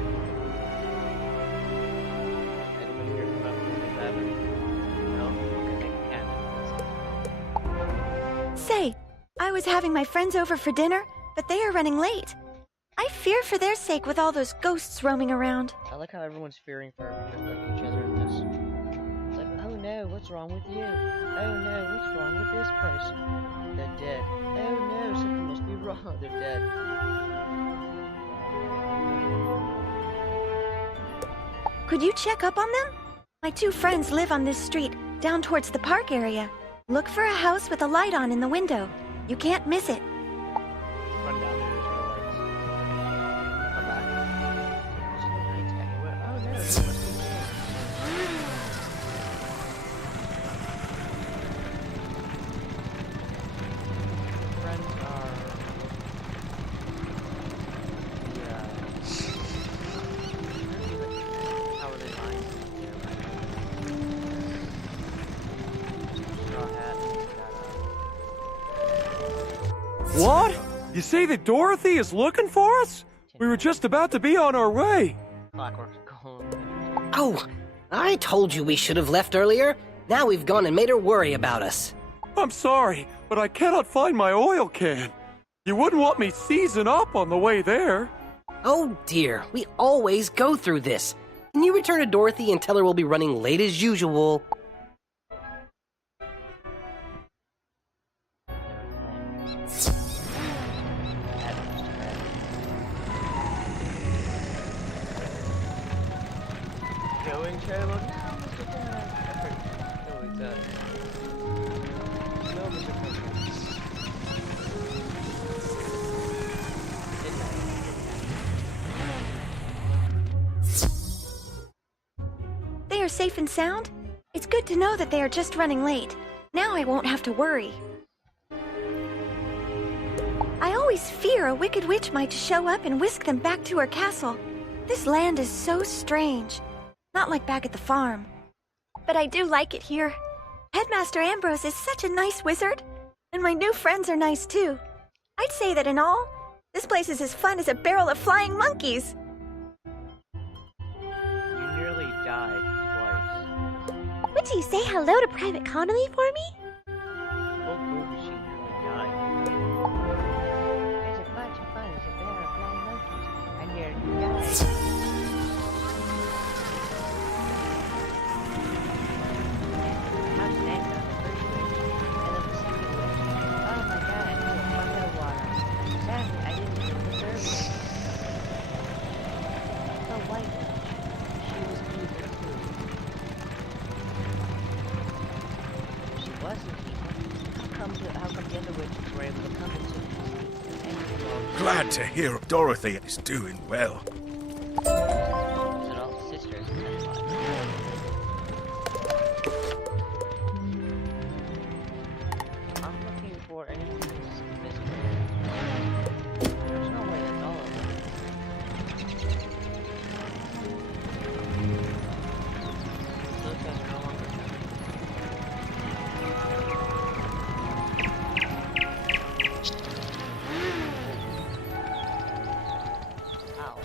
anybody here come up with anything better? No? Okay, canon. Say, I was having my friends over for dinner, but they are running late. I fear for their sake with all those ghosts roaming around. I like how everyone's fearing for each other in this. It's like, oh no, what's wrong with you? Oh no, what's wrong with this person? They're dead. Oh no, something must be wrong. They're dead. Could you check up on them? My two friends live on this street, down towards the park area. Look for a house with a light on in the window. You can't miss it. Run down there, there's no lights. Come back. There's no lights anywhere. Oh no, there must be friends are... Yeah. How are they lying? Straw hat. What? You say that Dorothy is looking for us? We were just about to be on our way. Oh, I told you we should have left earlier. Now we've gone and made her worry about us. I'm sorry, but I cannot find my oil can. You wouldn't want me seizing up on the way there. Oh dear, we always go through this. Can you return to Dorothy and tell her we'll be running late as usual? Going terrible now, Mr. Dad. No, it's no, Mr. They are safe and sound? It's good to know that they are just running late. Now I won't have to worry. I always fear a wicked witch might show up and whisk them back to her castle. This land is so strange. Not like back at the farm. But I do like it here. Headmaster Ambrose is such a nice wizard, and my new friends are nice too. I'd say that in all, this place is as fun as a barrel of flying monkeys. You nearly died twice. Would you say hello to Private Connolly for me? Oh, Goofy, she nearly died. It's as much fun as a barrel of flying monkeys. I nearly died. Glad to hear Dorothy is doing well. I'm looking for anything that's invisible. There's no way that's all of them. Those guys are no longer Ow.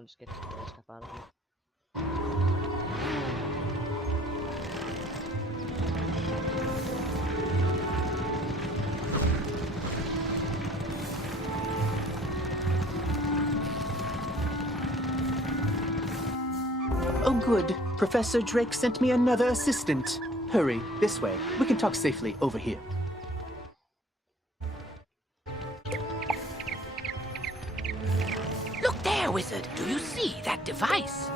and just get the other stuff out of it. Oh, good. Professor Drake sent me another assistant. Hurry, this way. We can talk safely over here. Look there, Wizard. Do you see that device?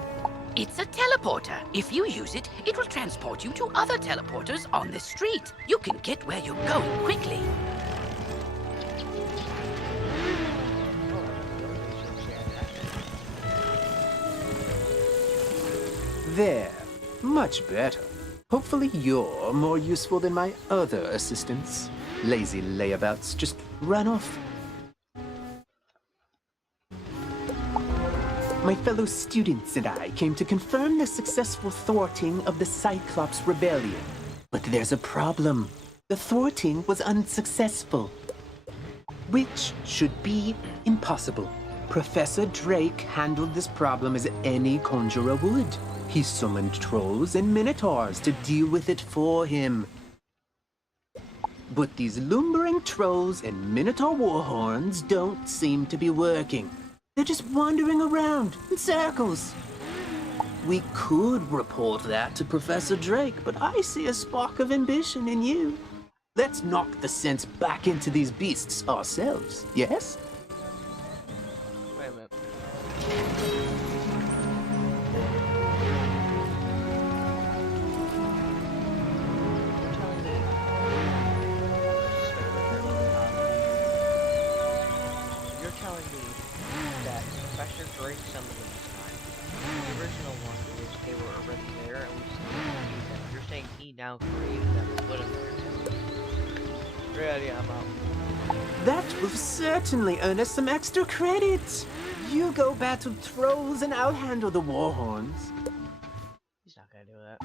It's a teleporter. If you use it, it will transport you to other teleporters on this street. You can get where you're going quickly. There. Much better. Hopefully you're more useful than my other assistants. Lazy layabouts just run off. My fellow students and I came to confirm the successful thwarting of the Cyclops Rebellion. But there's a problem. The thwarting was unsuccessful. Which should be impossible. Professor Drake handled this problem as any conjurer would. He summoned trolls and minotaurs to deal with it for him. But these lumbering trolls and minotaur warhorns don't seem to be working. They're just wandering around in circles. We could report that to Professor Drake, but I see a spark of ambition in you. Let's knock the sense back into these beasts ourselves, yes? Wait a minute. You're telling me that Professor Drake summoned them this time. The original one was they were already there and we just didn't use them. You're saying he now created them and put them there. Really, I'm out. That will certainly earn us some extra credit. You go battle trolls and I'll handle the warhorns. He's not gonna do that.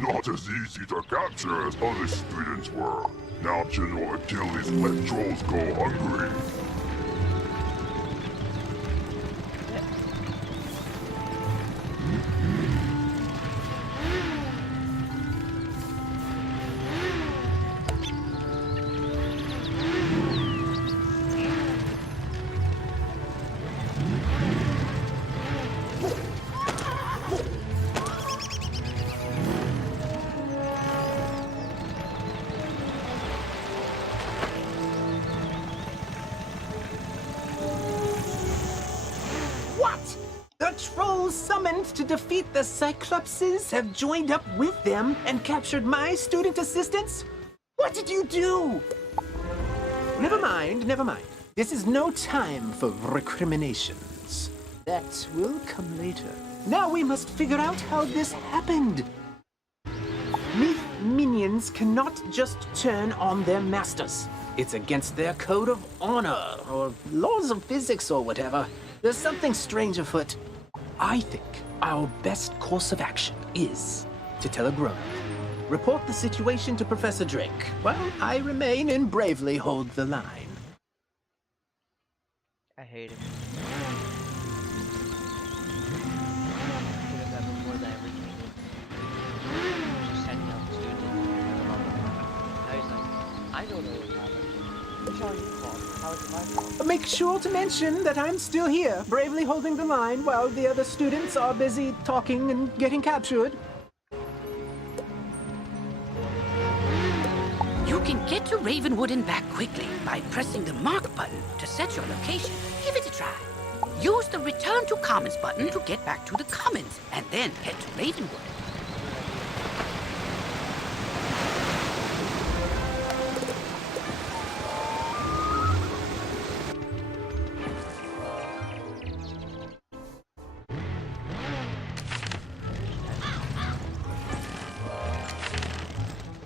not as easy to capture as other students were. Now General Achilles let trolls go hungry. What? The trolls summoned to defeat the Cyclopses have joined up with them and captured my student assistants? What did you do? Never mind, never mind. This is no time for recriminations. That will come later. Now we must figure out how this happened. Myth minions cannot just turn on their masters. It's against their code of honor, or laws of physics, or whatever. There's something strange afoot. I think our best course of action is to tell a grown-up. Report the situation to Professor Drake, while I remain and bravely hold the line. I hate it. Should have done before that everything. Just sending out the students. Now he's like, I don't know what happened. It's all your fault. How is it my fault? Make sure to mention that I'm still here, bravely holding the line while the other students are busy talking and getting captured. You can get to Ravenwood and back quickly by pressing the mark button to set your location. Give it a try. Use the Return to Commons button to get back to the Commons, and then head to Ravenwood.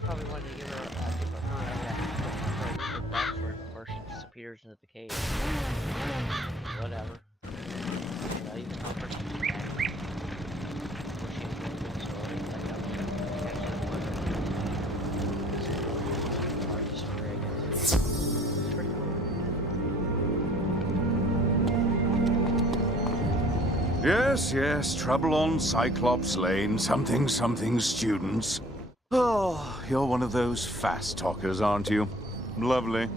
Probably wanted to give her a backstory before she disappears into the cave. Whatever. Not even help her. Before she has a good story, like that was Yes, yes, trouble on Cyclops Lane, something, something students. Oh, you're one of those fast talkers, aren't you? Lovely.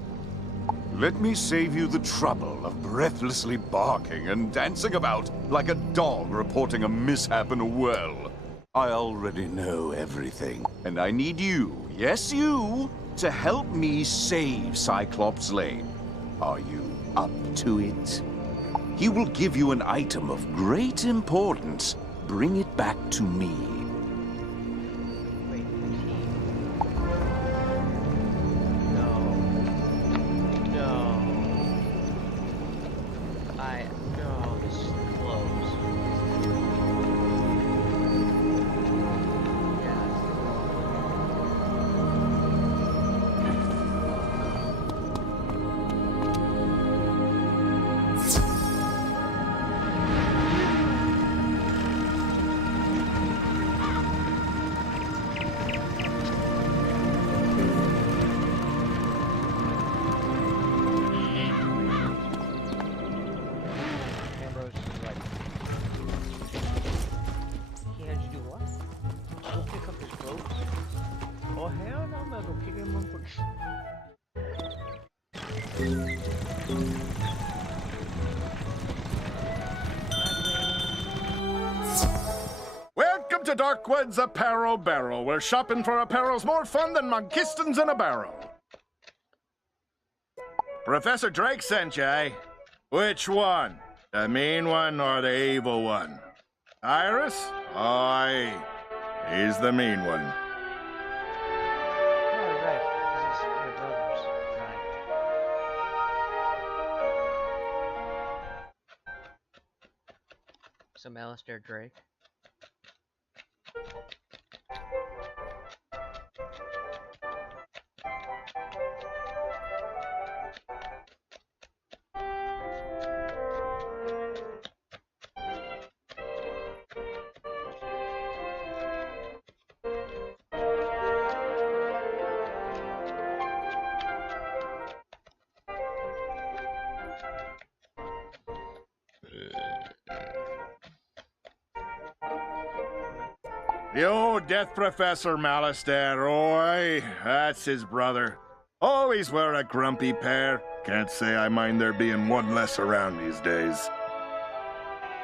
Let me save you the trouble of breathlessly barking and dancing about like a dog reporting a mishap in a well. I already know everything, and I need you, yes you, to help me save Cyclops Lane. Are you up to it? He will give you an item of great importance. Bring it back to me. No, this is close. Ambrose is like, he had you do what? Go pick up his ropes? Oh hell no, I'm gonna go kick him up for Welcome to Darkwood's Apparel Barrel, where shopping for apparel's more fun than Monkistons in a barrel. Professor Drake sent you, eh? Which one? The mean one or the evil one? Iris? Aye. He's the mean one. Oh, right. This is your brother's. Right. Some Alistair Drake. The old death professor Malistaire, Roy. That's his brother. Always were a grumpy pair. Can't say I mind there being one less around these days.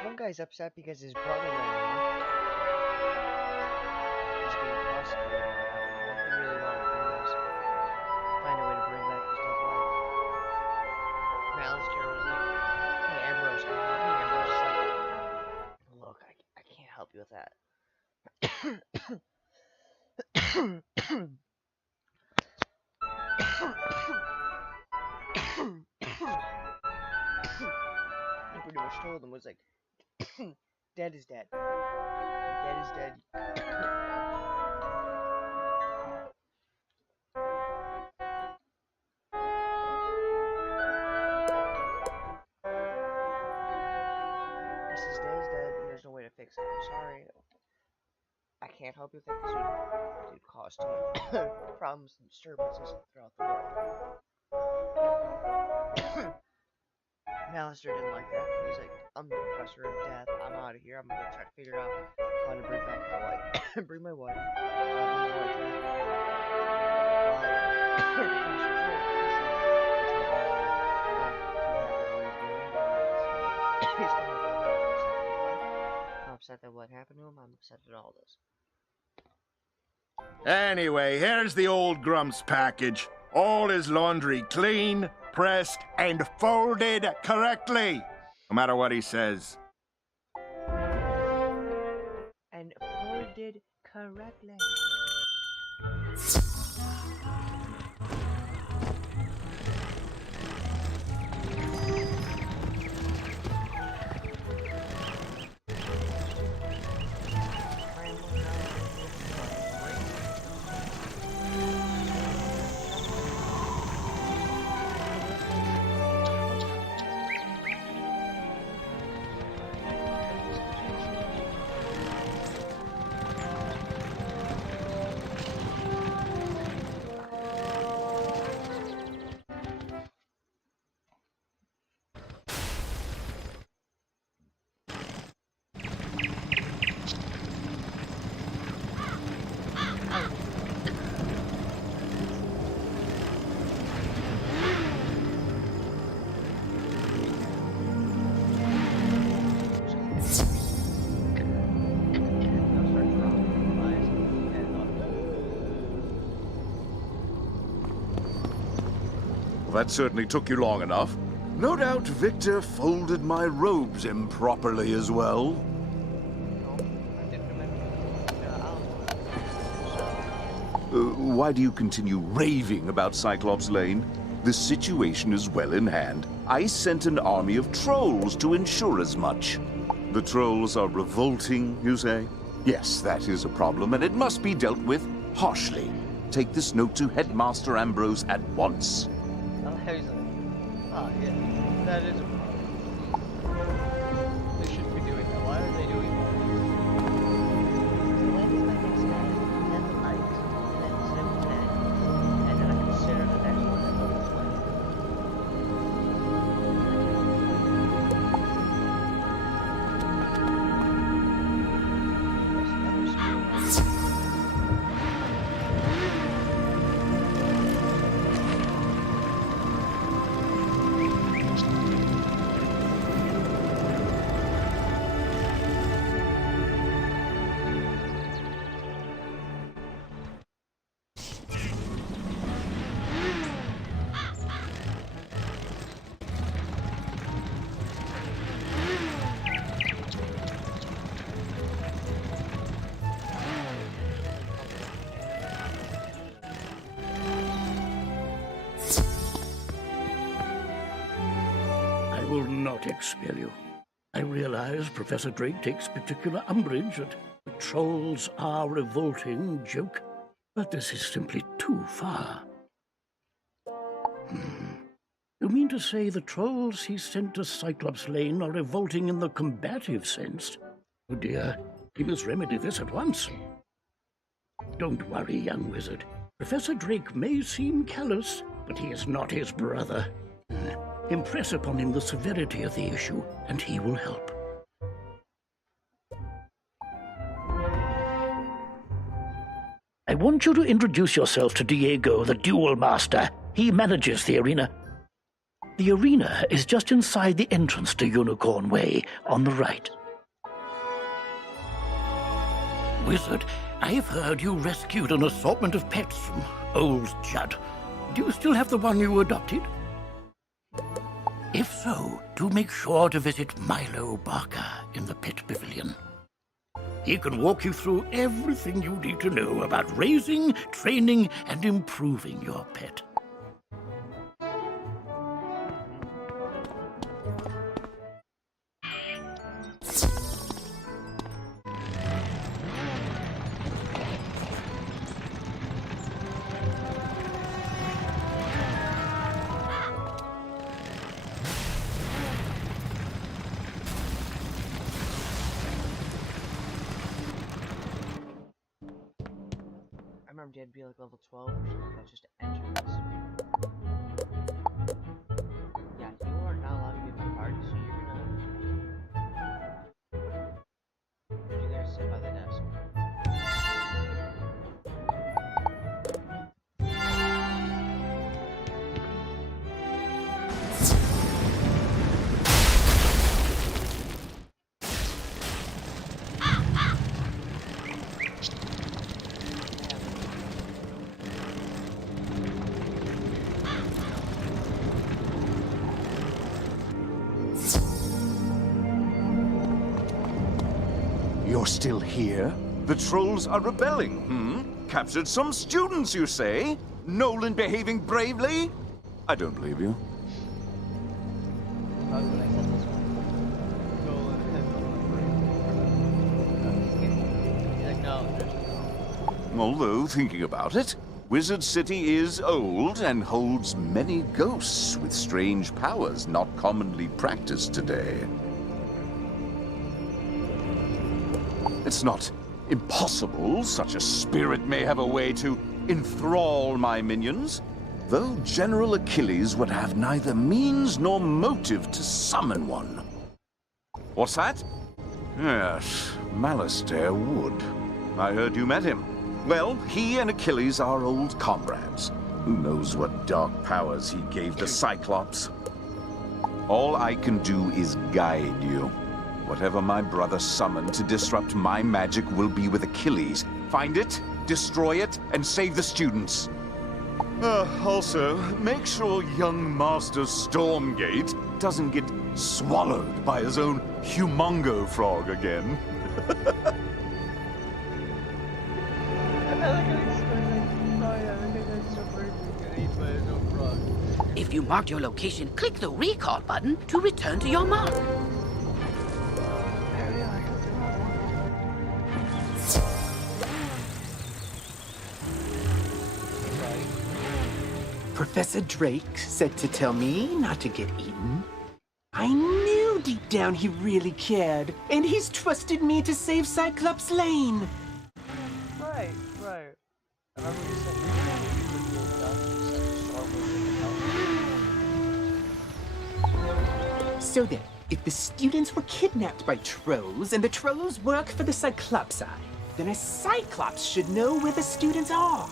One guy's upset because his brother ran off. He's being prosecuted. What he really wanted to do is find a way to bring back his dead wife. Malistaire was like, hey, Ambrose, can you help me? Ambrose is like, look, I can't help you with that. I pretty much told him, was like, dead is dead. Dead is dead. He says dead is dead, and there's no way to fix it. I'm sorry. I can't help you with it because it would cause too many problems and disturbances throughout the world. Malistaire didn't like that. He's like, I'm the professor of death. I'm out of here. I'm gonna try to figure out how to bring back my wife. Bring my wife. I'm upset that what happened to him. I'm upset at all this. Anyway, here's the old Grump's package. All his laundry clean, pressed, and folded correctly. No matter what he says. And folded correctly. That certainly took you long enough. No doubt Victor folded my robes improperly as well. Why do you continue raving about Cyclops Lane? The situation is well in hand. I sent an army of trolls to ensure as much. The trolls are revolting, you say? Yes, that is a problem, and it must be dealt with harshly. Take this note to Headmaster Ambrose at once. Oh, yeah, that is a problem. They shouldn't be doing that. Why are they doing that? The likes, then 710, and then I consider the next one that goes Not expel you. I realize Professor Drake takes particular umbrage at the trolls are revolting joke, but this is simply too far. You mean to say the trolls he sent to Cyclops Lane are revolting in the combative sense? Oh dear, he must remedy this at once. Don't worry, young wizard. Professor Drake may seem callous, but he is not his brother. Impress upon him the severity of the issue, and he will help. I want you to introduce yourself to Diego, the Duel Master. He manages the arena. The arena is just inside the entrance to Unicorn Way, on the right. Wizard, I've heard you rescued an assortment of pets from old Judd. Do you still have the one you adopted? If so, do make sure to visit Milo Barker in the Pet Pavilion. He can walk you through everything you need to know about raising, training, and improving your pet. I remember Dad be like level 12 or something. That's just entrance. Yeah, you are not allowed to be in my party, so you're gonna sit by the desk. You're still here? The trolls are rebelling, Captured some students, you say? Nolan behaving bravely? I don't believe you. Although, thinking about it, Wizard City is old and holds many ghosts with strange powers not commonly practiced today. It's not impossible such a spirit may have a way to enthrall my minions, though General Achilles would have neither means nor motive to summon one. What's that? Yes, Malastair would. I heard you met him. Well, he and Achilles are old comrades. Who knows what dark powers he gave the Cyclops? All I can do is guide you. Whatever my brother summoned to disrupt my magic will be with Achilles. Find it, destroy it, and save the students. Also, make sure young Master Stormgate doesn't get swallowed by his own humongo frog again. If you marked your location, click the recall button to return to your mark. Professor Drake said to tell me not to get eaten. I knew deep down he really cared, and he's trusted me to save Cyclops Lane. Right. I remember you said So then, if the students were kidnapped by trolls and the trolls work for the Cyclopsi, then a Cyclops should know where the students are.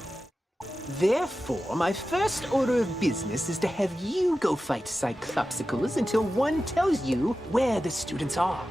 Therefore, my first order of business is to have you go fight Cyclopsicles until one tells you where the students are.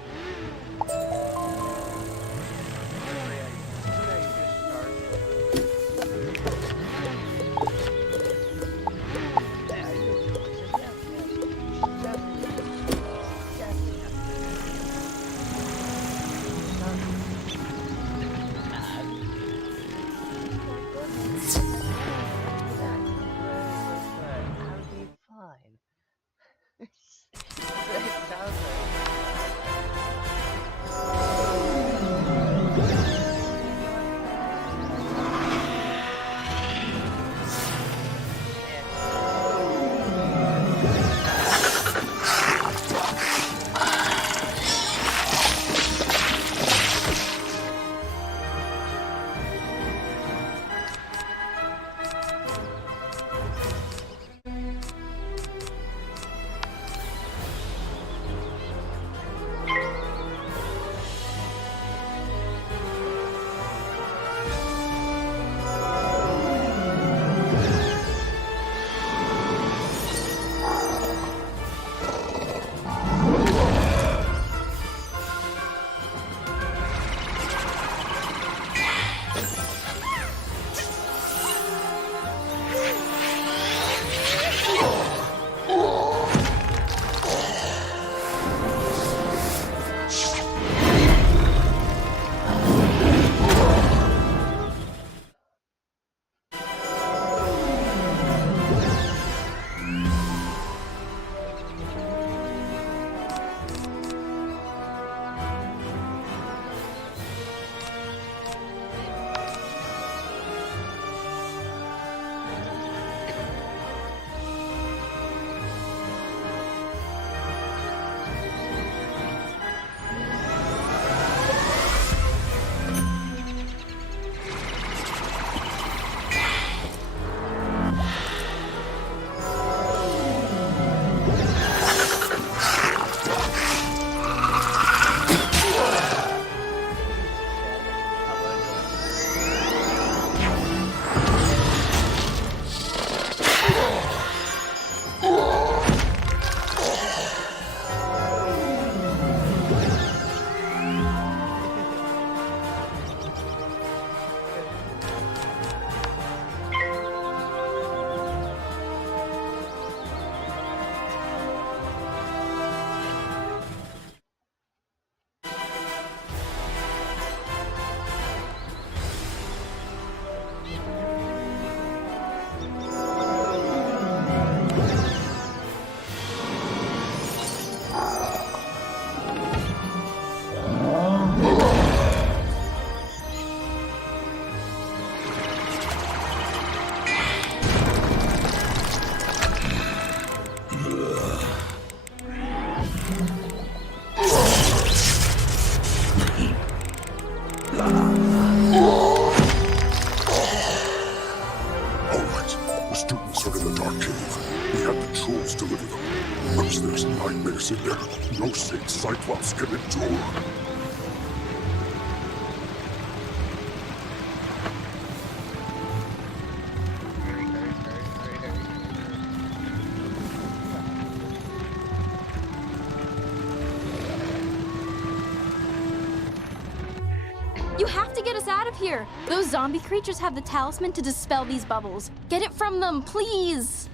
the dark cave. We had the trolls deliver them. Once there's nightmares in there, no sane Cyclops can endure. You have to get us out of here. Those zombie creatures have the talisman to dispel these bubbles. Get it from them, please.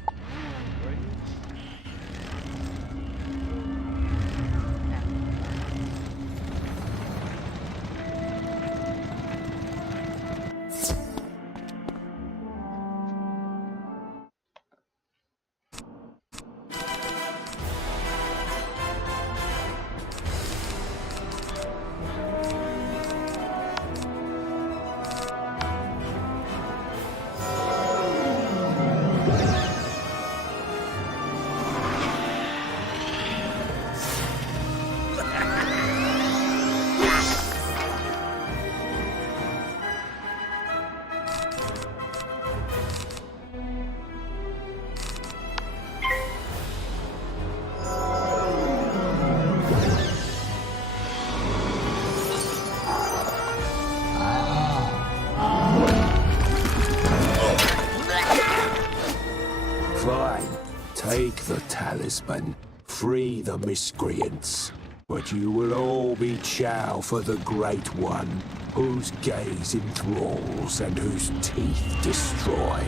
Take the talisman, free the miscreants, but you will all be chow for the Great One, whose gaze enthralls and whose teeth destroy.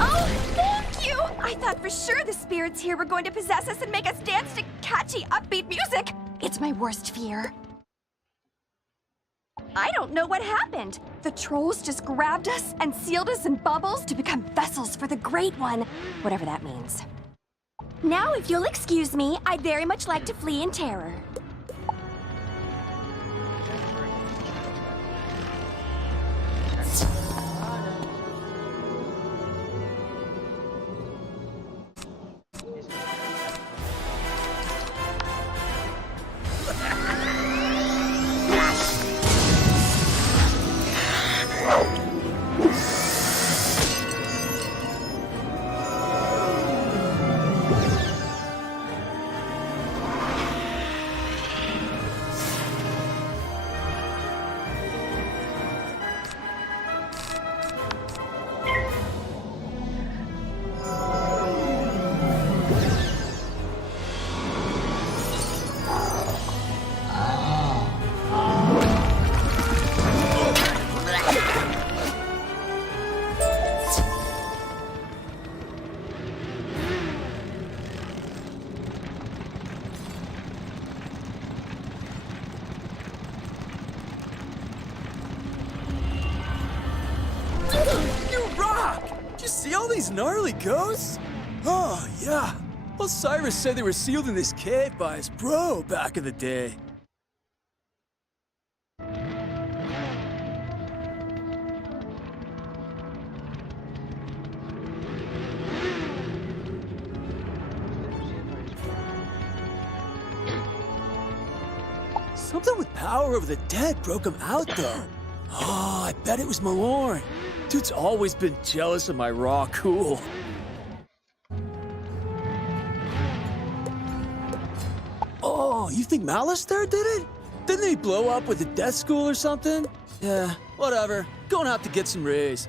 Oh, thank you! I thought for sure the spirits here were going to possess us and make us dance to catchy, upbeat music. It's my worst fear. I don't know what happened. The trolls just grabbed us and sealed us in bubbles to become vessels for the Great One, whatever that means. Now, if you'll excuse me, I'd very much like to flee in terror. Gnarly ghosts? Oh, yeah. Osiris said they were sealed in this cave by his bro back in the day. Something with power over the dead broke him out, though. Oh, I bet it was Malorn. Dude's always been jealous of my raw cool. Oh, you think Malister did it? Didn't he blow up with the death school or something? Yeah, whatever. Gonna have to get some rays.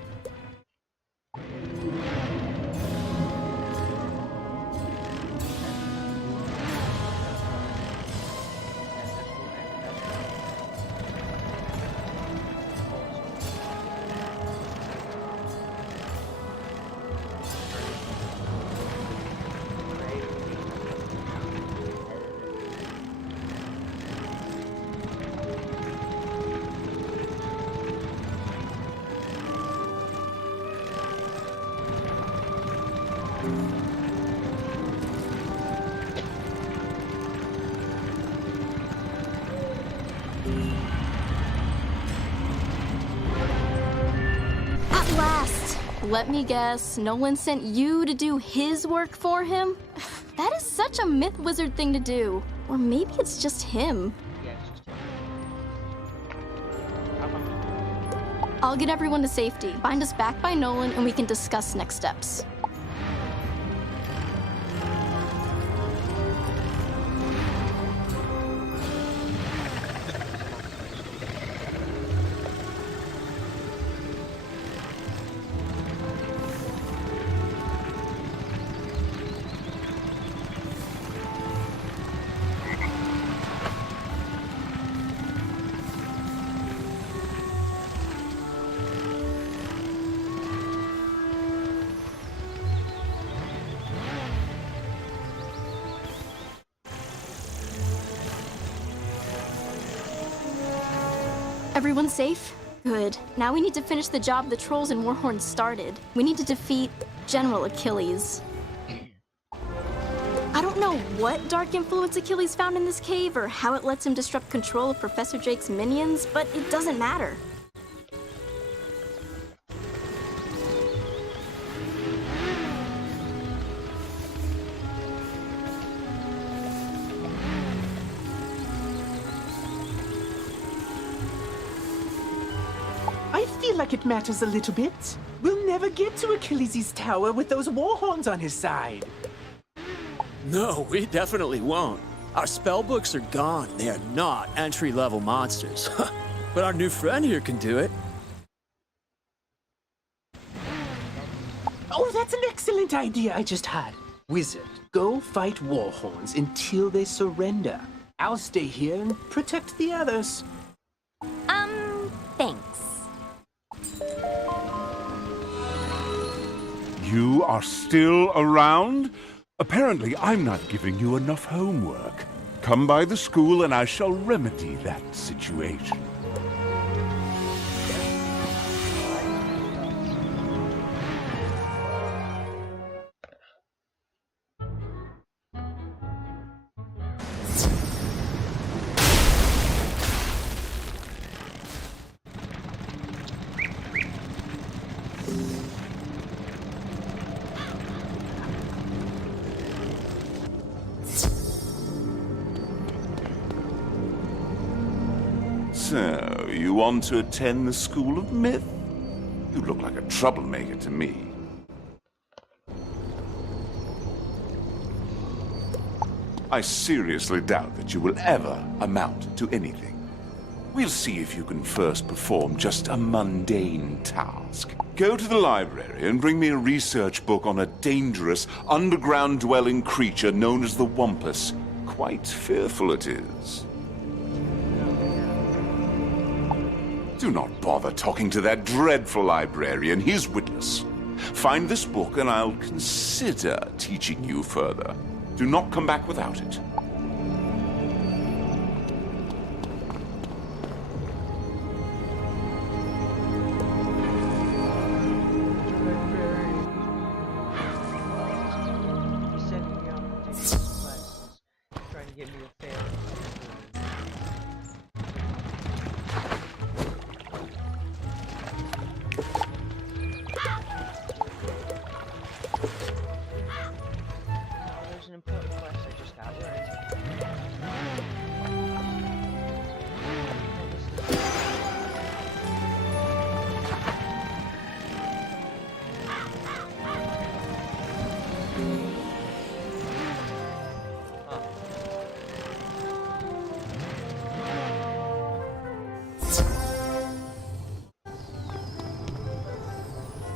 Let me guess, Nolan sent you to do his work for him? That is such a myth wizard thing to do. Or maybe it's just him. I'll get everyone to safety. Find us back by Nolan and we can discuss next steps. Everyone safe? Good. Now we need to finish the job the trolls and Warhorn started. We need to defeat General Achilles. I don't know what dark influence Achilles found in this cave or how it lets him disrupt control of Professor Drake's minions, but it doesn't matter. I feel like it matters a little bit. We'll never get to Achilles' tower with those Warhorns on his side. No, we definitely won't. Our spellbooks are gone. They are not entry-level monsters. But our new friend here can do it. Oh, that's an excellent idea I just had. Wizard, go fight Warhorns until they surrender. I'll stay here and protect the others. Thanks. You are still around? Apparently, I'm not giving you enough homework. Come by the school and I shall remedy that situation. So, you want to attend the School of Myth? You look like a troublemaker to me. I seriously doubt that you will ever amount to anything. We'll see if you can first perform just a mundane task. Go to the library and bring me a research book on a dangerous, underground-dwelling creature known as the Wumpus. Quite fearful it is. Do not bother talking to that dreadful librarian. He's witless. Find this book and I'll consider teaching you further. Do not come back without it. Trying to get me a fair. There's an important quest I just got. Where is it?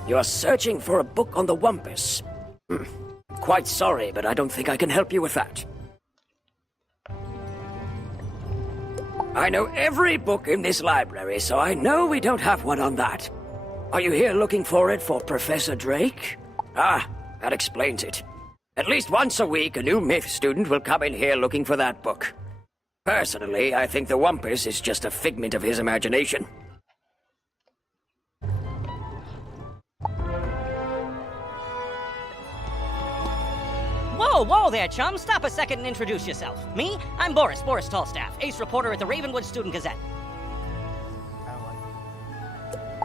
You're searching for a book on the Wumpus. Quite sorry, but I don't think I can help you with that. I know every book in this library, so I know we don't have one on that. Are you here looking for it for Professor Drake? Ah, that explains it. At least once a week, a new myth student will come in here looking for that book. Personally, I think the Wumpus is just a figment of his imagination. Whoa there, chum. Stop a second and introduce yourself. Me? I'm Boris Tallstaff, ace reporter at the Ravenwood Student Gazette.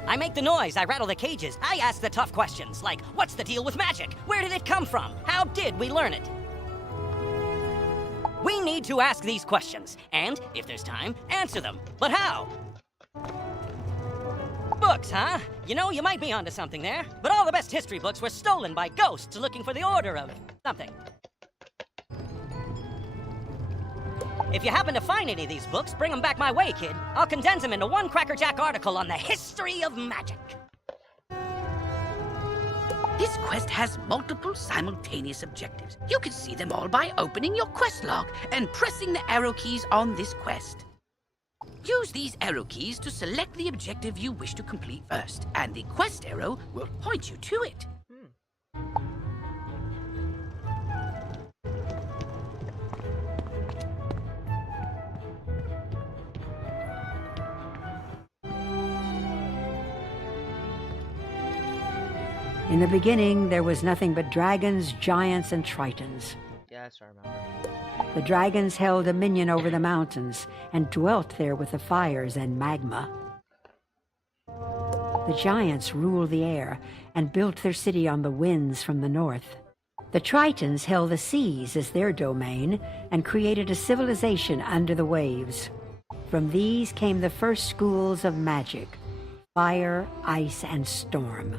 I make the noise, I rattle the cages, I ask the tough questions, like, what's the deal with magic? Where did it come from? How did we learn it? We need to ask these questions, and, if there's time, answer them. But how? Books, huh? You know, you might be onto something there, but all the best history books were stolen by ghosts looking for the order of something. If you happen to find any of these books, bring them back my way, kid. I'll condense them into one crackerjack article on the history of magic. This quest has multiple simultaneous objectives. You can see them all by opening your quest log and pressing the arrow keys on this quest. Use these arrow keys to select the objective you wish to complete first, and the quest arrow will point you to it. In the beginning, there was nothing but dragons, giants, and tritons. Yes, I remember. The dragons held dominion over the mountains and dwelt there with the fires and magma. The giants ruled the air and built their city on the winds from the north. The Tritons held the seas as their domain and created a civilization under the waves. From these came the first schools of magic: fire, ice, and storm.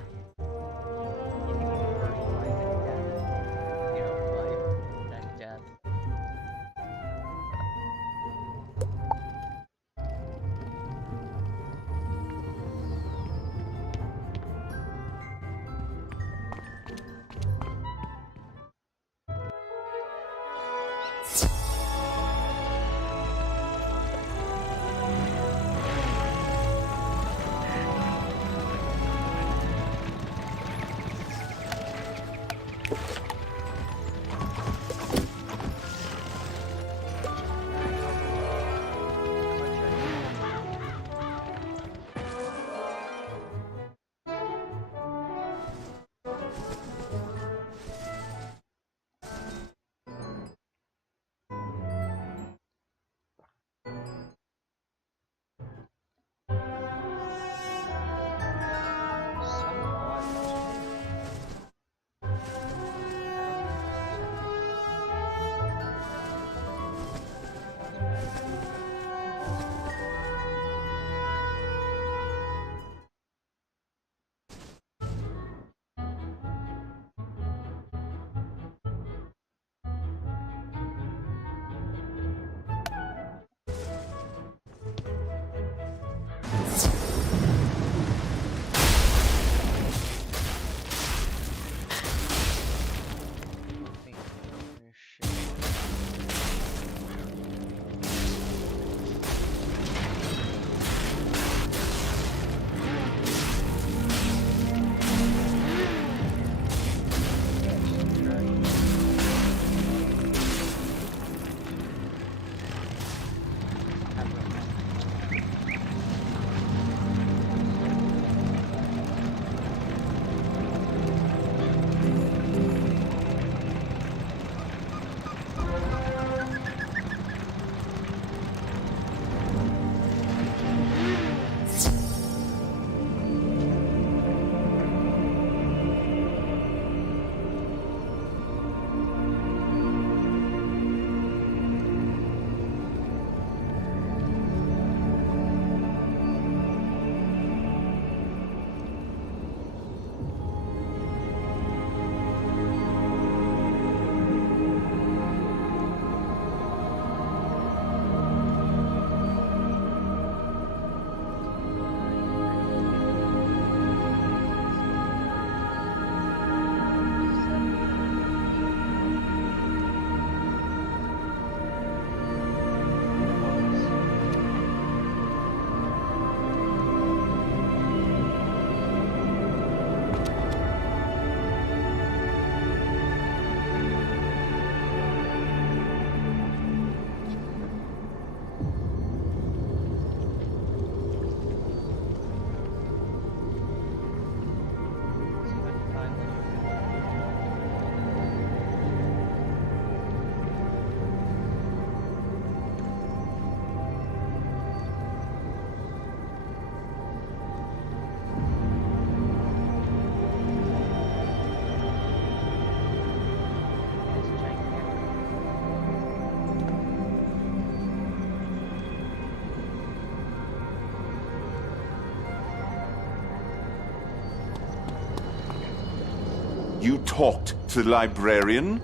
You talked to the librarian?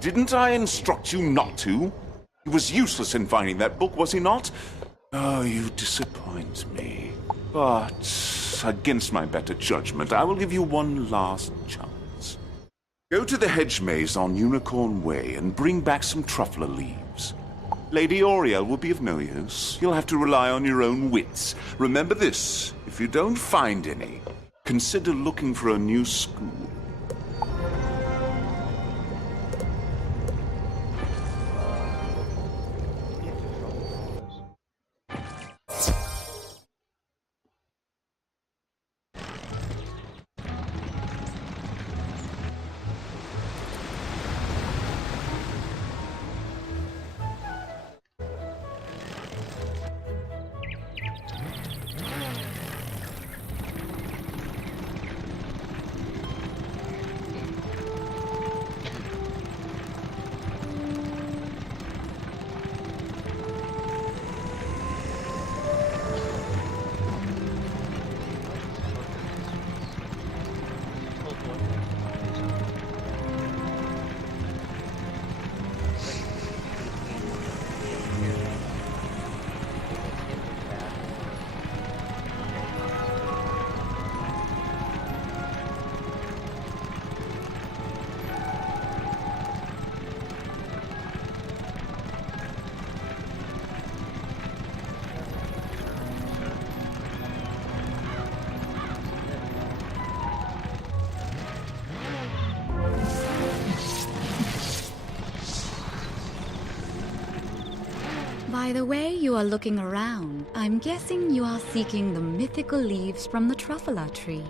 Didn't I instruct you not to? He was useless in finding that book, was he not? Oh, you disappoint me. But, against my better judgment, I will give you one last chance. Go to the hedge maze on Unicorn Way and bring back some truffler leaves. Lady Oriel will be of no use. You'll have to rely on your own wits. Remember this, if you don't find any, consider looking for a new school. By the way you are looking around, I'm guessing you are seeking the mythical leaves from the truffula tree.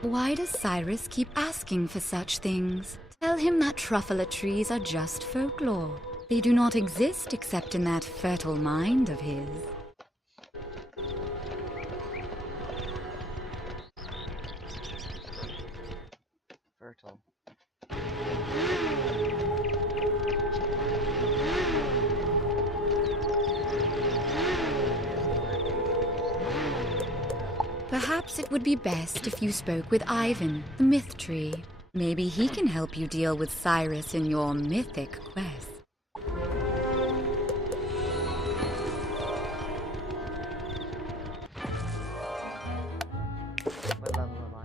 Why does Cyrus keep asking for such things? Tell him that truffula trees are just folklore. They do not exist except in that fertile mind of his. Fertile. Perhaps it would be best if you spoke with Ivan, the myth tree. Maybe he can help you deal with Cyrus in your mythic quest. What level am I?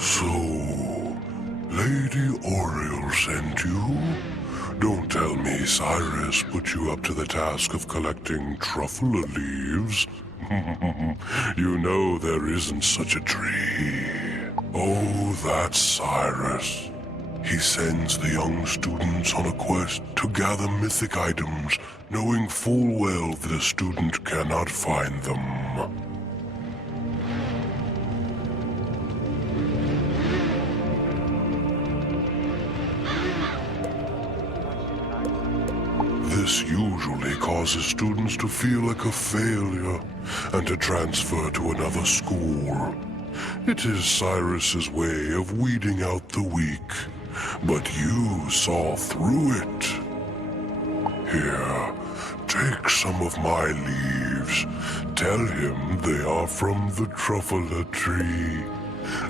So, Lady Oriole sent you? Don't tell me Cyrus put you up to the task of collecting truffula leaves. You know there isn't such a tree. Oh, that's Cyrus. He sends the young students on a quest to gather mythic items, knowing full well that a student cannot find them. This usually causes students to feel like a failure and to transfer to another school. It is Cyrus's way of weeding out the weak, but you saw through it. Here, take some of my leaves. Tell him they are from the truffula tree.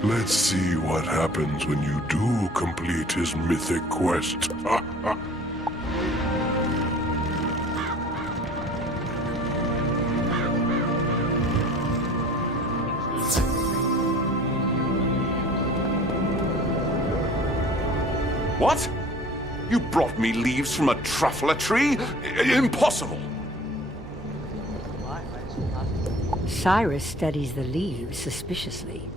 Let's see what happens when you do complete his mythic quest. What? You brought me leaves from a truffula tree? Impossible! Cyrus studies the leaves suspiciously.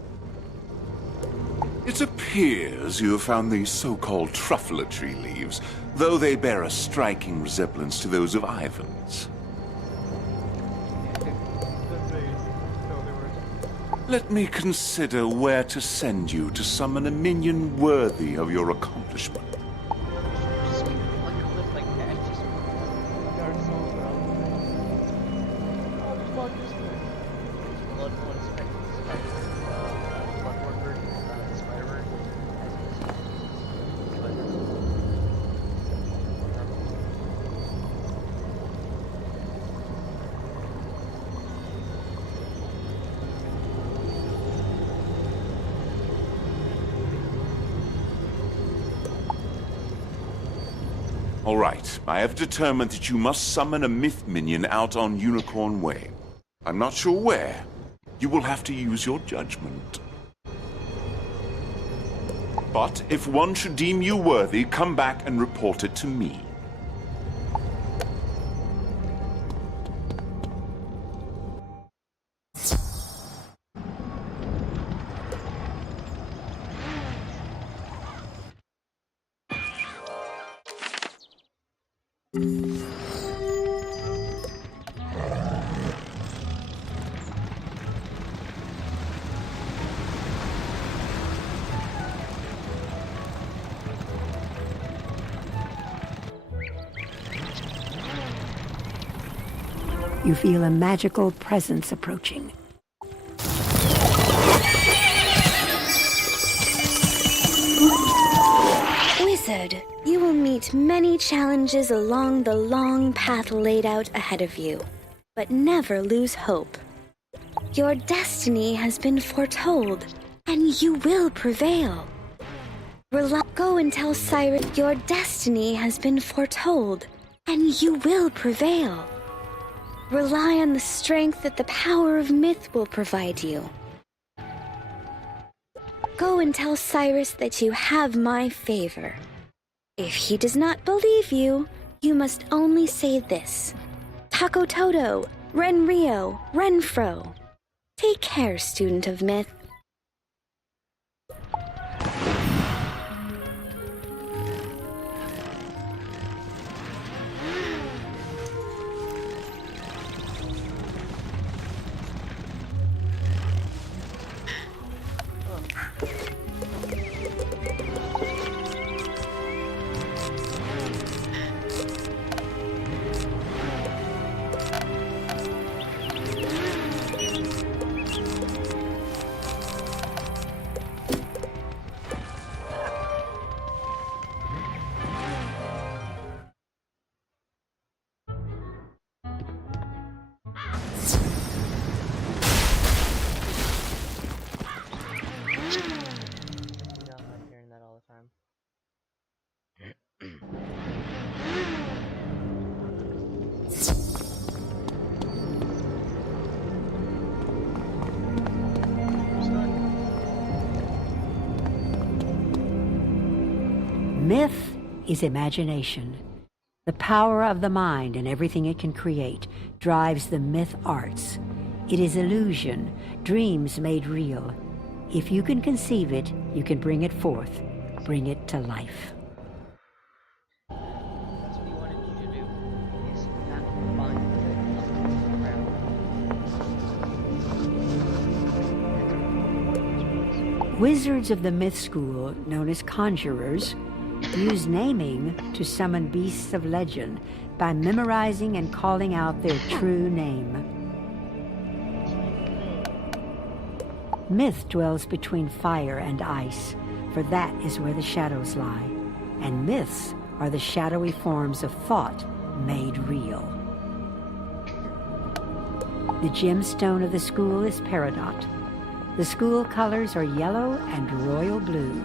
It appears you have found these so-called truffula tree leaves, though they bear a striking resemblance to those of Ivan's. Let me consider where to send you to summon a minion worthy of your accomplishment. All right, I have determined that you must summon a myth minion out on Unicorn Way. I'm not sure where. You will have to use your judgment. But if one should deem you worthy, come back and report it to me. You feel a magical presence approaching. Wizard, you will meet many challenges along the long path laid out ahead of you, but never lose hope. Your destiny has been foretold, and you will prevail. Go and tell Cyrus your destiny has been foretold, and you will prevail. Rely on the strength that the power of myth will provide you. Go and tell Cyrus that you have my favor. If he does not believe you, you must only say this. Taco Toto, Ren Rio, Renfro. Take care, student of myth. Myth is imagination. The power of the mind and everything it can create drives the myth arts. It is illusion, dreams made real. If you can conceive it, you can bring it forth, bring it to life. That's what he wanted you to do, is not find the Wizards of the Myth School, known as conjurers, use naming to summon beasts of legend by memorizing and calling out their true name. Myth dwells between fire and ice, for that is where the shadows lie, and myths are the shadowy forms of thought made real. The gemstone of the school is peridot. The school colors are yellow and royal blue.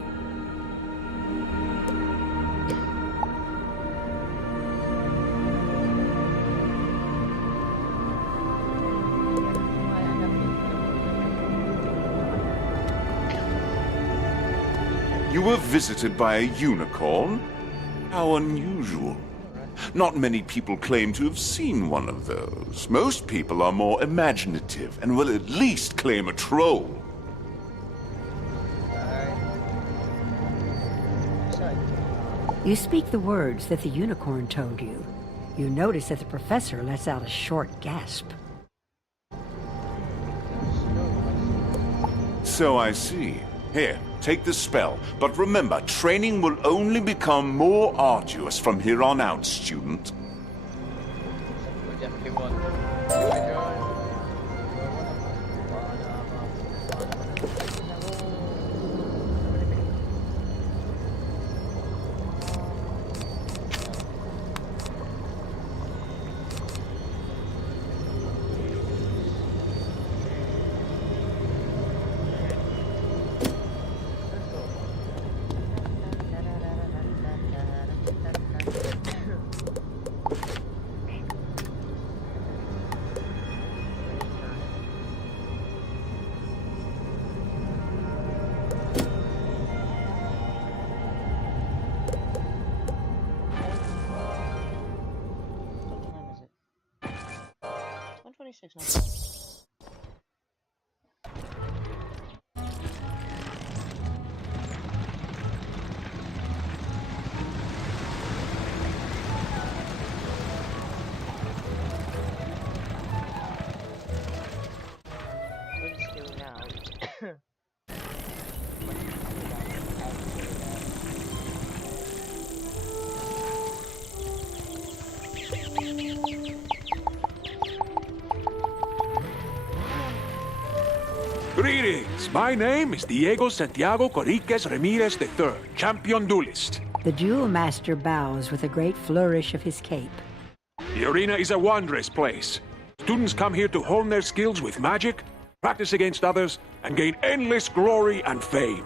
You were visited by a unicorn? How unusual. Not many people claim to have seen one of those. Most people are more imaginative and will at least claim a troll. You speak the words that the unicorn told you. You notice that the professor lets out a short gasp. So I see. Here, take the spell. But remember, training will only become more arduous from here on out, student. Greetings. My name is Diego Santiago Corriquez Ramirez III, champion duelist. The duel master bows with a great flourish of his cape. The arena is a wondrous place. Students come here to hone their skills with magic, practice against others, and gain endless glory and fame.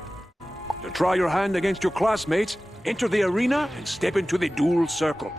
To try your hand against your classmates, enter the arena and step into the duel circle.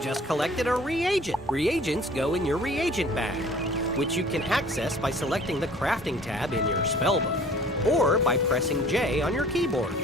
You've just collected a reagent. Reagents go in your reagent bag, which you can access by selecting the crafting tab in your spellbook, or by pressing J on your keyboard.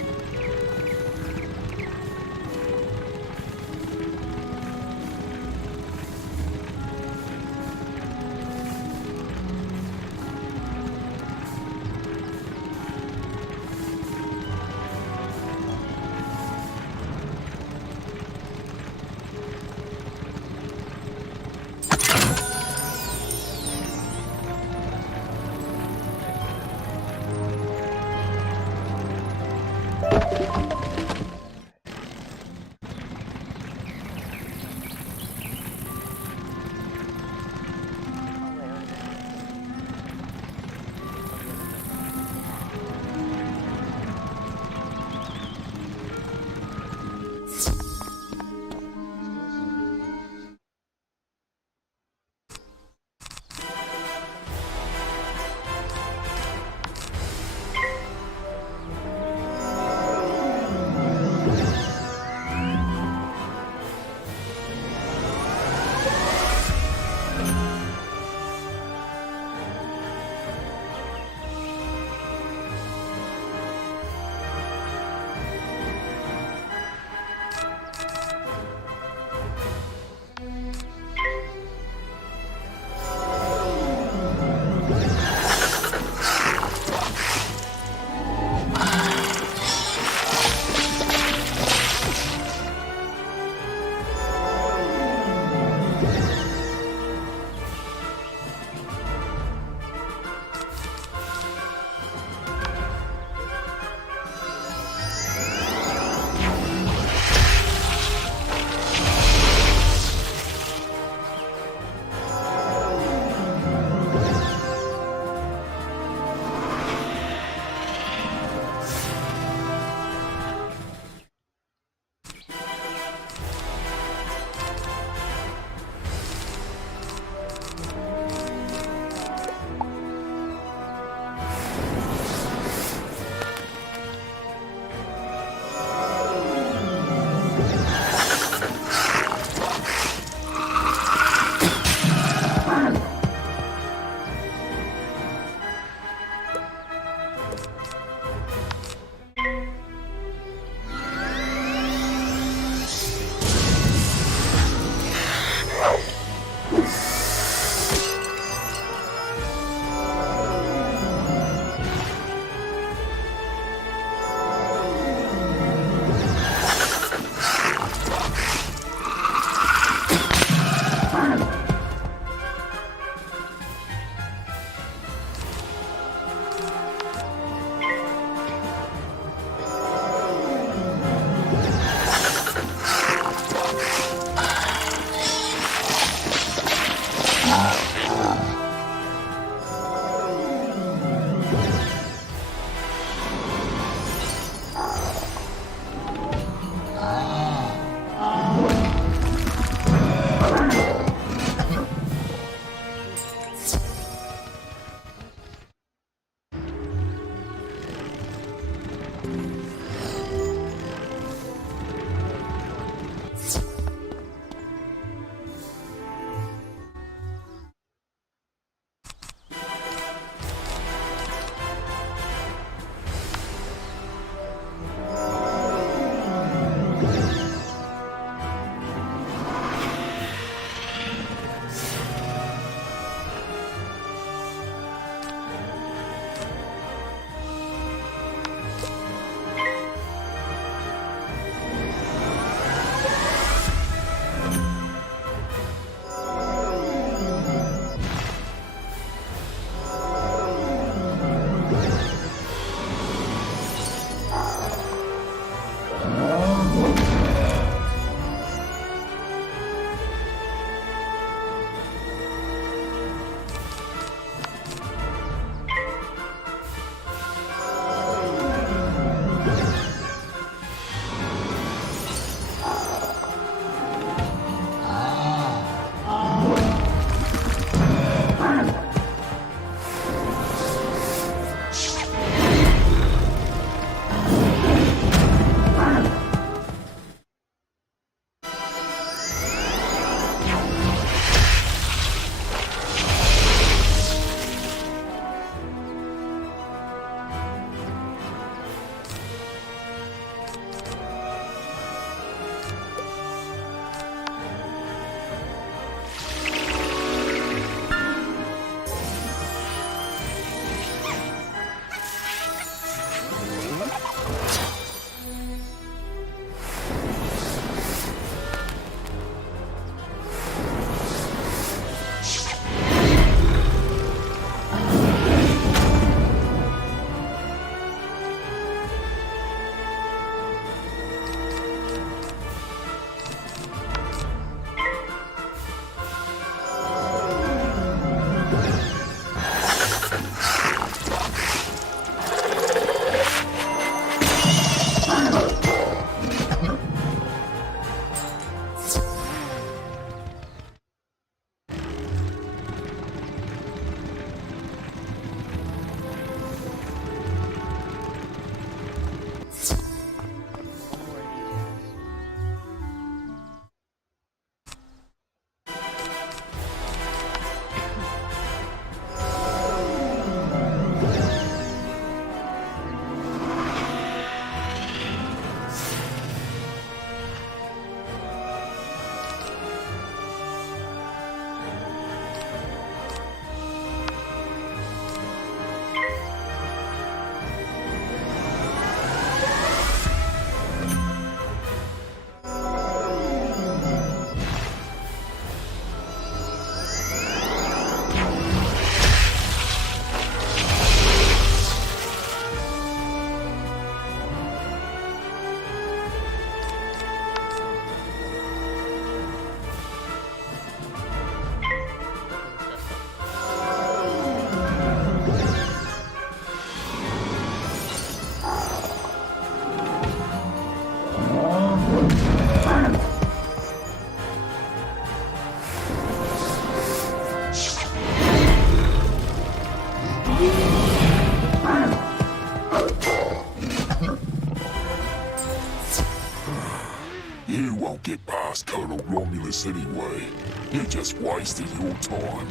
You won't get past Colonel Romulus anyway. You just wasted your time.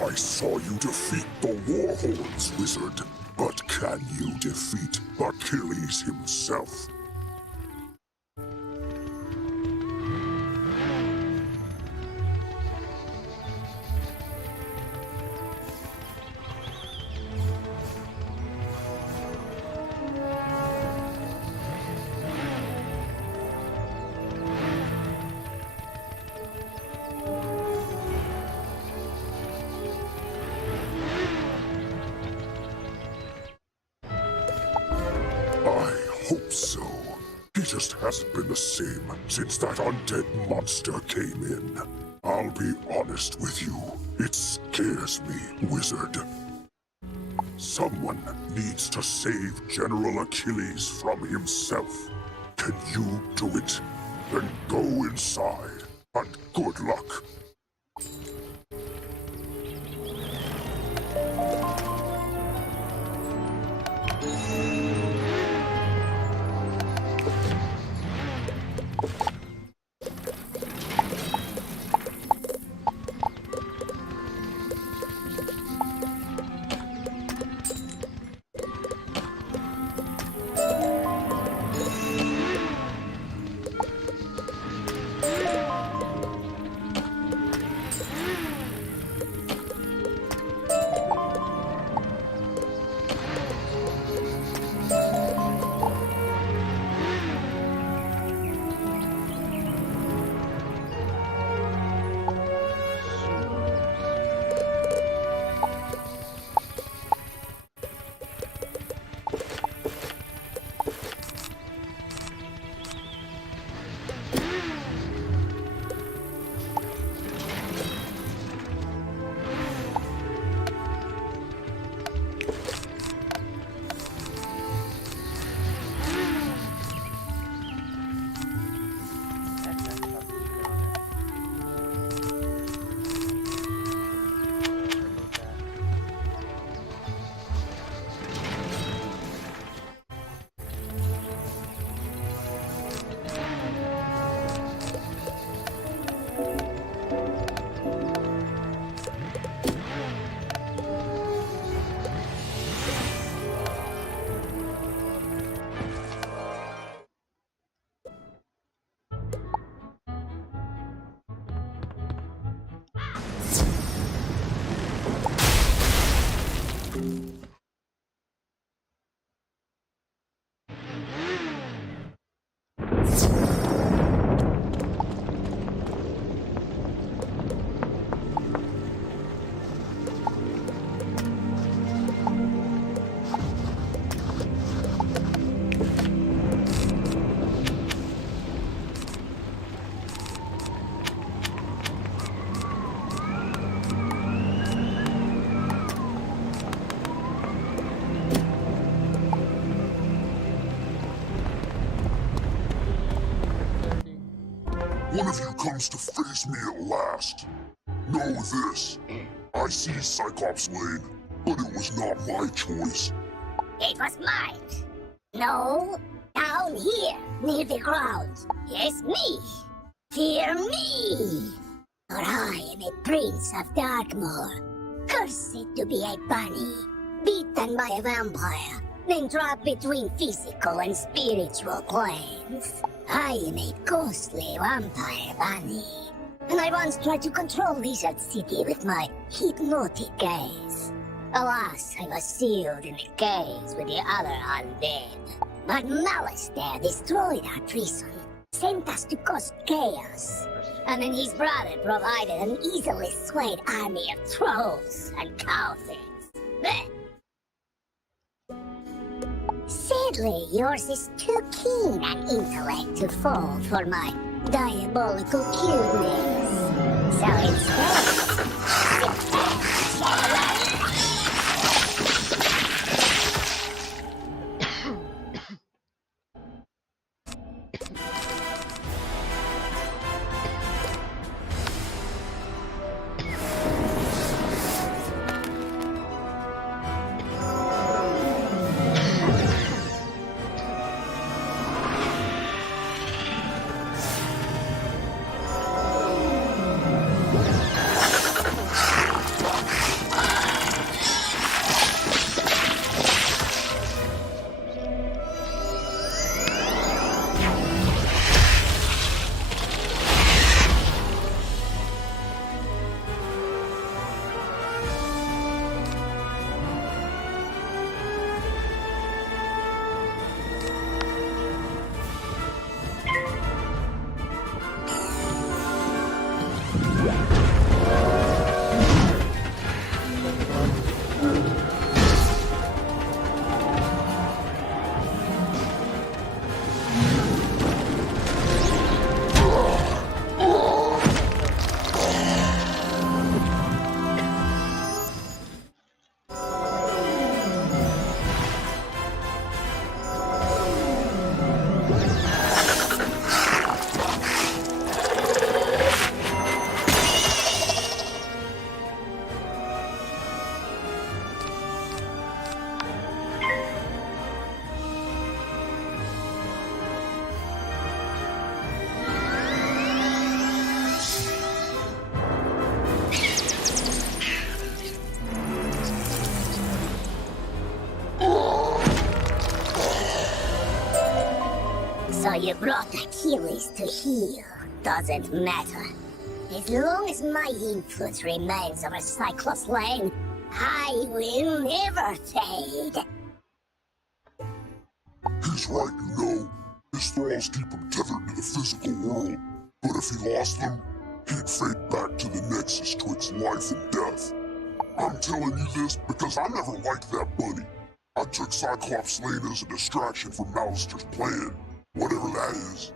I saw you defeat the Warhorns, Wizard. But can you defeat Achilles himself? Hope so. He just hasn't been the same since that undead monster came in. I'll be honest with you. It scares me, Wizard. Someone needs to save General Achilles from himself. Can you do it? Then go inside, and good luck. comes to face me at last. Know this. I see Cyclops Lane, but it was not my choice. It was mine. No, down here, near the ground. Yes, me. Fear me. For I am a prince of Darkmoor, cursed to be a bunny, beaten by a vampire, then trapped between physical and spiritual planes. I am a ghostly vampire bunny, and I once tried to control Lizard City with my hypnotic gaze. Alas, I was sealed in a cage with the other undead. But Malastare destroyed our prison, sent us to cause chaos. And then his brother provided an easily swayed army of trolls and cow-things. Sadly, yours is too keen an intellect to fall for my diabolical cuteness. So instead, sit back, chat. So you brought Achilles to heal. Doesn't matter. As long as my influence remains over Cyclops Lane, I will never fade. He's right, you know. His thralls keep him tethered to the physical world. But if he lost them, he'd fade back to the nexus twixt life and death. I'm telling you this because I never liked that bunny. I took Cyclops Lane as a distraction from Malastare's plan, whatever that is.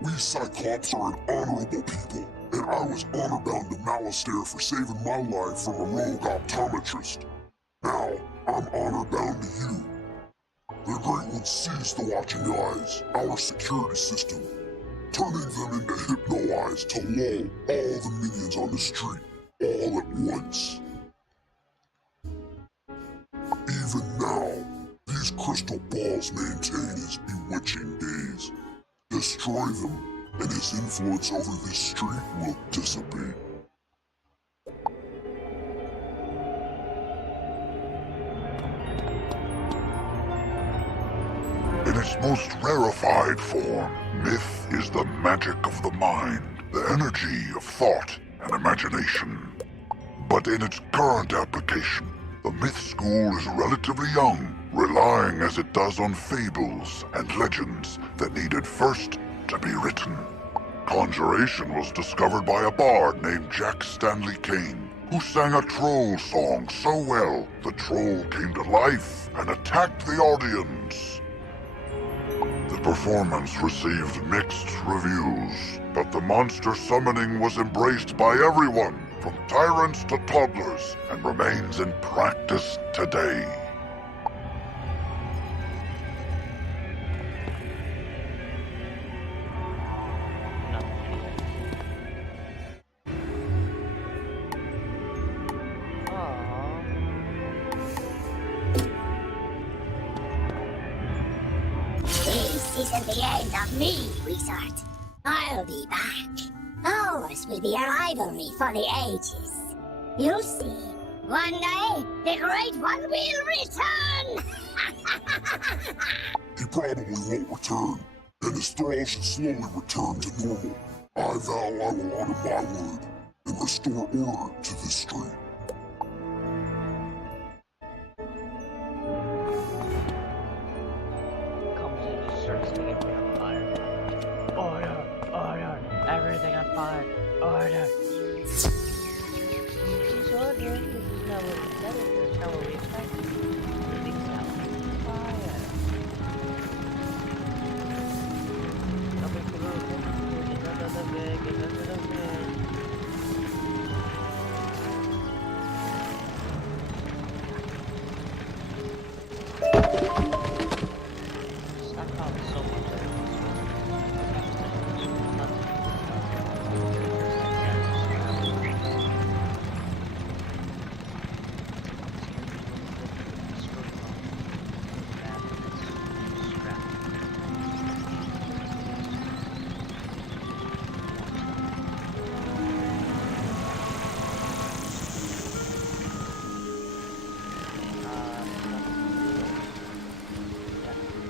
We Cyclops are an honorable people, and I was honor-bound to Malastare for saving my life from a rogue optometrist. Now, I'm honor-bound to you. The Great One sees the watching eyes, our security system, turning them into hypno-eyes to lull all the minions on the street, all at once. Even now, these crystal balls maintain his bewitching gaze. Destroy them, and his influence over this street will dissipate. In its most rarefied form, myth is the magic of the mind, the energy of thought and imagination. But in its current application, the myth school is relatively young, relying as it does on fables and legends that needed first to be written. Conjuration was discovered by a bard named Jack Stanley Kane, who sang a troll song so well the troll came to life and attacked the audience. The performance received mixed reviews, but the monster summoning was embraced by everyone, from tyrants to toddlers, and remains in practice today. isn't the end of me, Wizard. I'll be back. Ours will be a rivalry for the ages. You'll see. One day, the Great One will return! He probably won't return, and his thrall should slowly return to normal. I vow I will honor my word and restore order to this stream. Comes in and starts setting everything on fire. Order! Order! Everything on fire! Order! This is order. This is not what we said. This is not what we expected. Everything's now on fire. Nothing to go. Get under the bed. Get under the bed. Stop calling so much.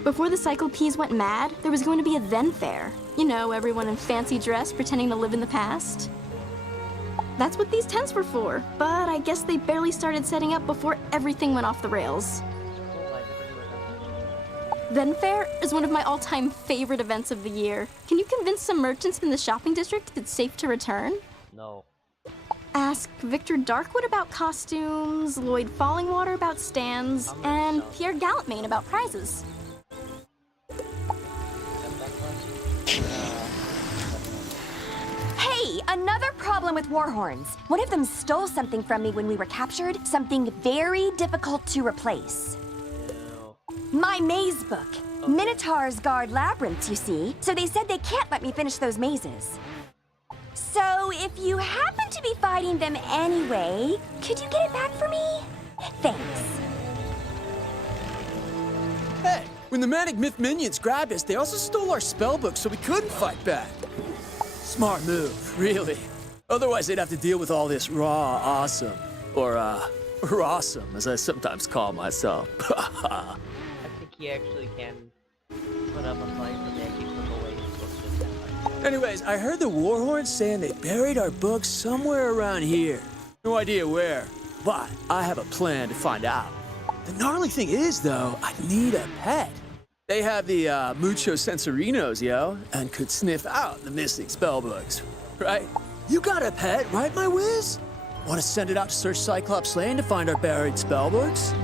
Before the Cyclopes went mad, there was going to be a then fair. You know, everyone in fancy dress pretending to live in the past. That's what these tents were for, but I guess they barely started setting up before everything went off the rails. Then Fair is one of my all-time favorite events of the year. Can you convince some merchants in the shopping district it's safe to return? No. Ask Victor Darkwood about costumes, Lloyd Fallingwater about stands, and Pierre Gallantmain about prizes. Hey, another problem with Warhorns. One of them stole something from me when we were captured, something very difficult to replace. My maze book. Minotaurs guard labyrinths, you see, so they said they can't let me finish those mazes. So if you happen to be fighting them anyway, could you get it back for me? Thanks. Hey, when the Manic Myth minions grabbed us, they also stole our spellbook so we couldn't fight back. Smart move, really. Otherwise, they'd have to deal with all this raw awesome. Or, rawsome, as I sometimes call myself. I think he actually can put up a fight, but they actually took away his books. Anyways, I heard the Warhorns saying they buried our books somewhere around here. No idea where, but I have a plan to find out. The gnarly thing is, though, I need a pet. They have the Mucho Sensorinos, yo, and could sniff out the missing spellbooks, right? You got a pet, right, my whiz? Want to send it out to search Cyclops Lane to find our buried spellbooks?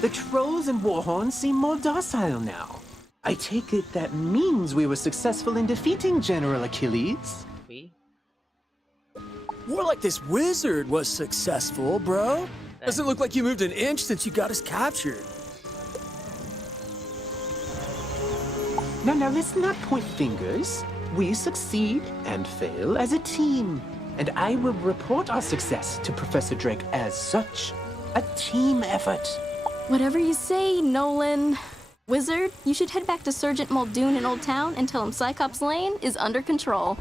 The trolls and Warhorns seem more docile now. I take it that means we were successful in defeating General Achilles. More like this wizard was successful, bro. Doesn't look like you moved an inch since you got us captured. Now, let's not point fingers. We succeed and fail as a team. And I will report our success to Professor Drake as such. A team effort. Whatever you say, Nolan. Wizard, you should head back to Sergeant Muldoon in Old Town and tell him Cyclops Lane is under control.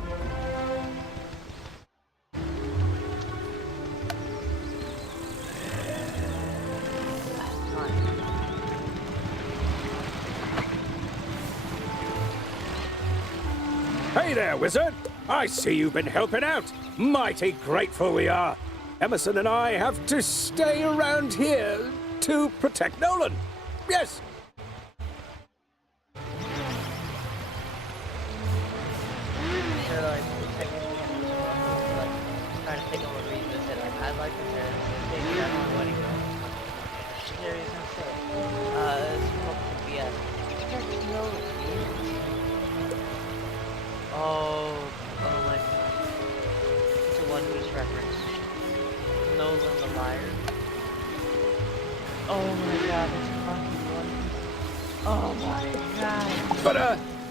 Hey there, Wizard! I see you've been helping out. Mighty grateful we are. Emerson and I have to stay around here to protect Nolan. Yes! Oh my god. It's a One Piece reference. Nolan the liar. Oh my god, it's fucking One Piece. Oh my god. But,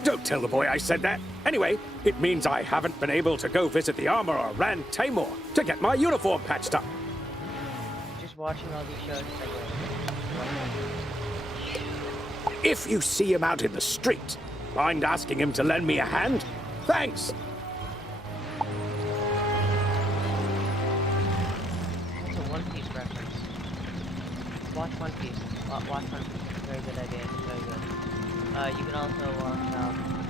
don't tell the boy I said that. Anyway, it means I haven't been able to go visit the armorer, Rand Tamor, to get my uniform patched up. watching all these shows. If you see him out in the street, mind asking him to lend me a hand? Thanks. It's a One Piece reference. Watch One Piece. Watch One Piece. Very good idea. Very good. You can also watch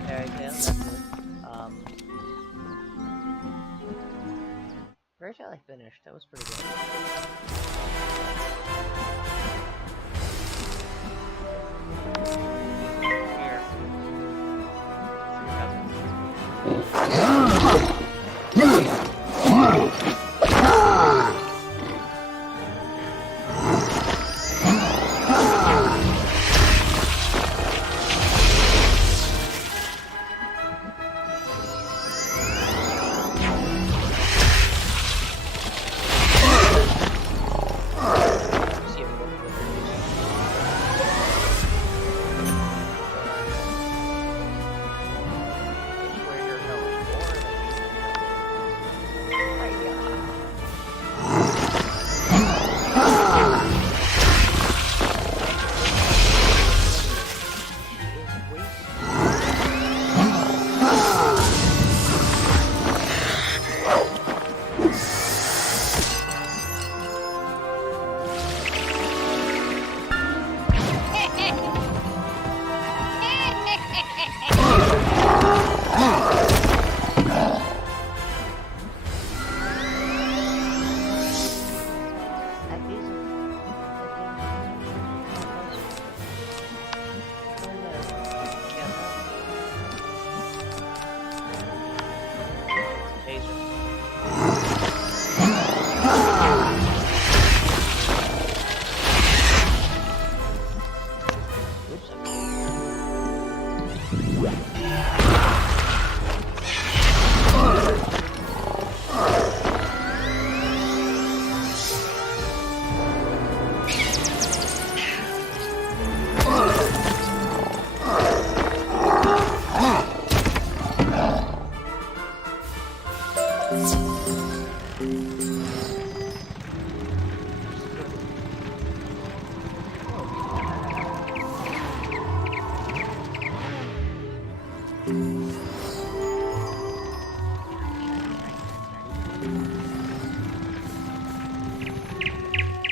Fairy Tail. That's good. Fairy Tail I finished. That was pretty good.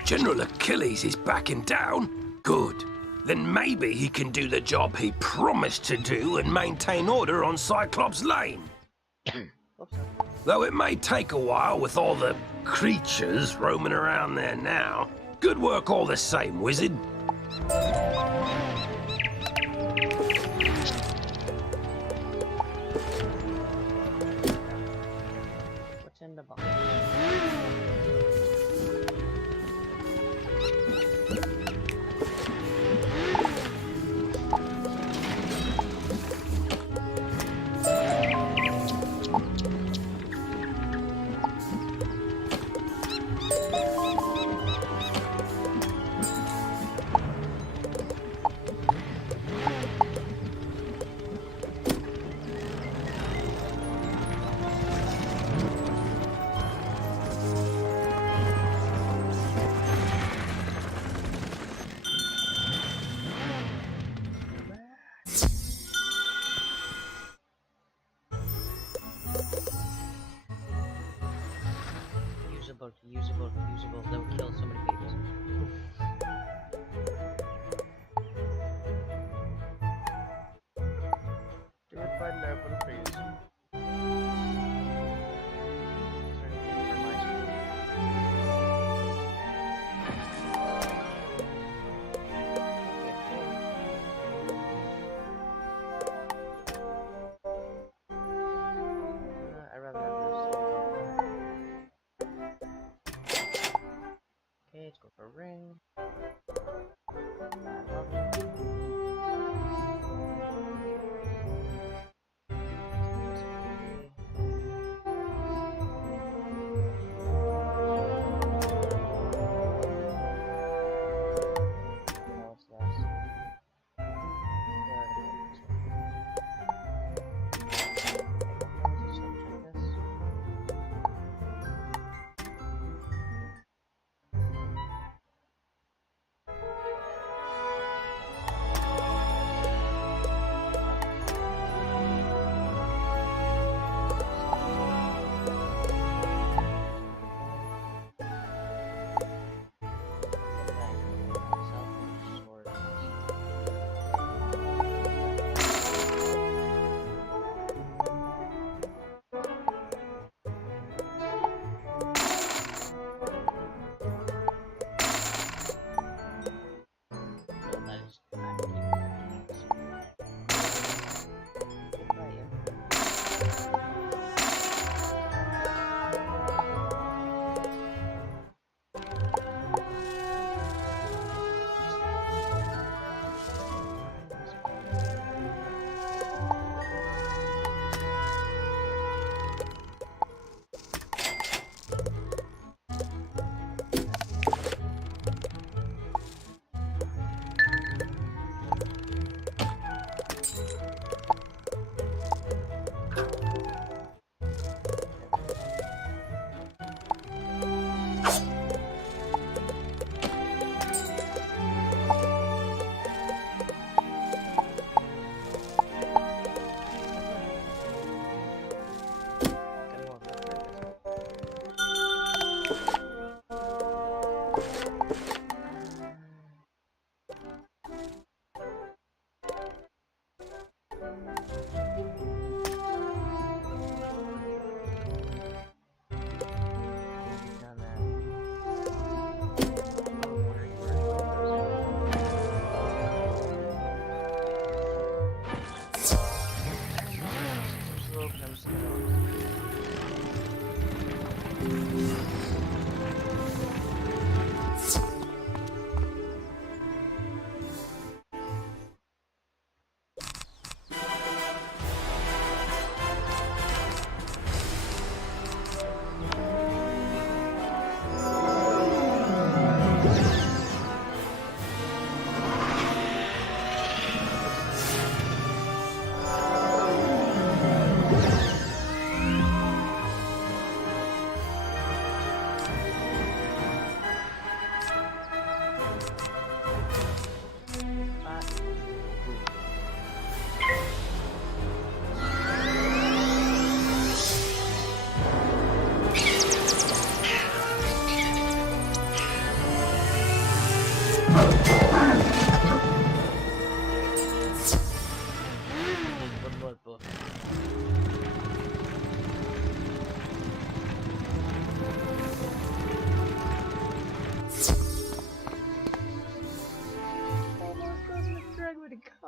General Achilles is backing down? Good. Then maybe he can do the job he promised to do and maintain order on Cyclops Lane. Though it may take a while with all the creatures roaming around there now. Good work all the same, Wizard. What's in the box?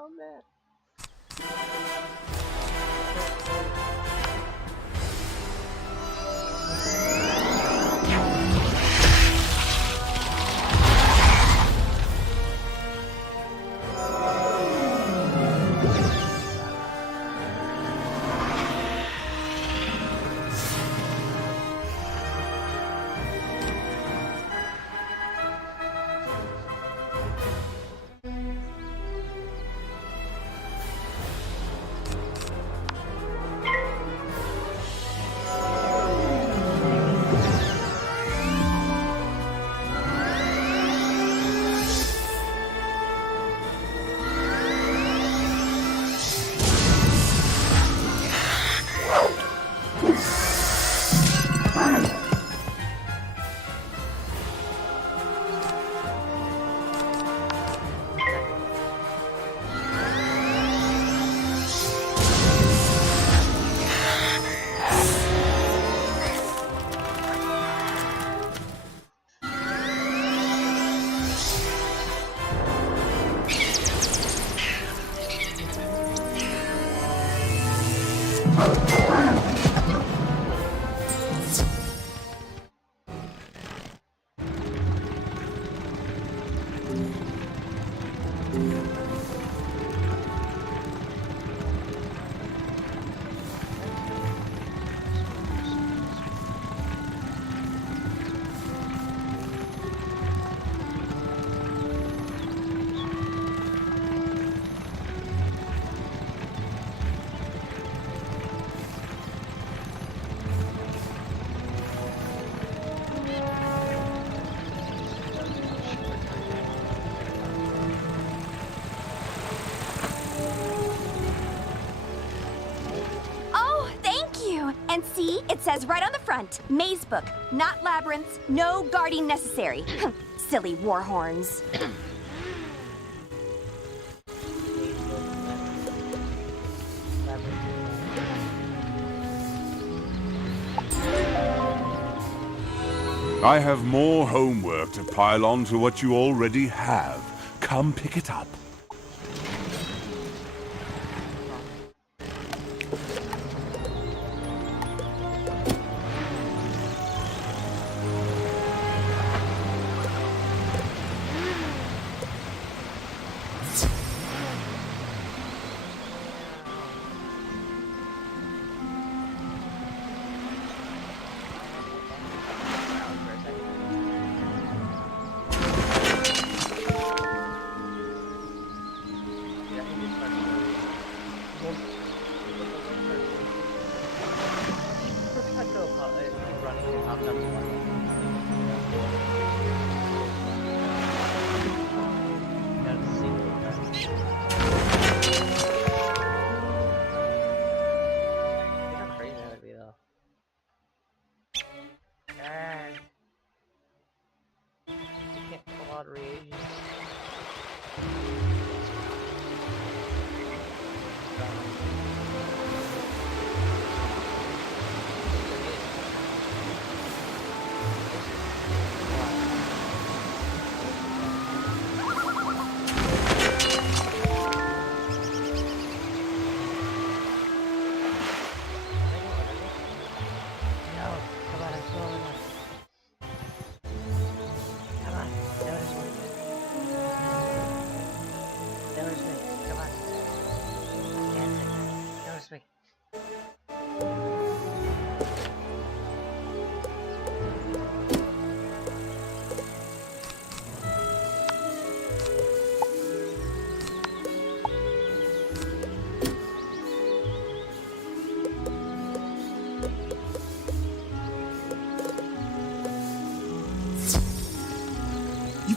Oh man. And see, it says right on the front, maze book, not labyrinths, no guarding necessary. Silly warhorns. I have more homework to pile on to what you already have. Come pick it up.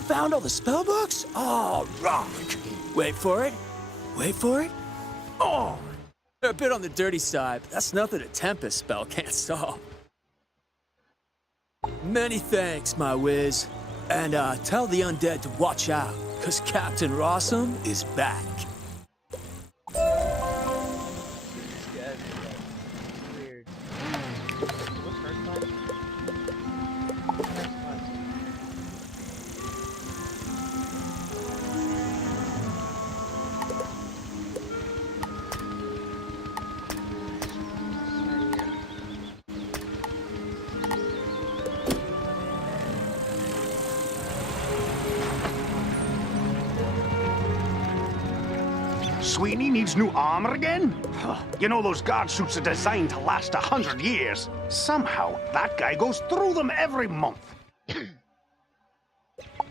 Found all the spell books? Oh, rock! Wait for it. Wait for it. Oh! They're a bit on the dirty side, but that's nothing a Tempest spell can't solve. Many thanks, my whiz. And tell the undead to watch out, because Captain Rossum is back. Sweeney needs new armor again? You know those guard suits are designed to last 100 years. Somehow, that guy goes through them every month.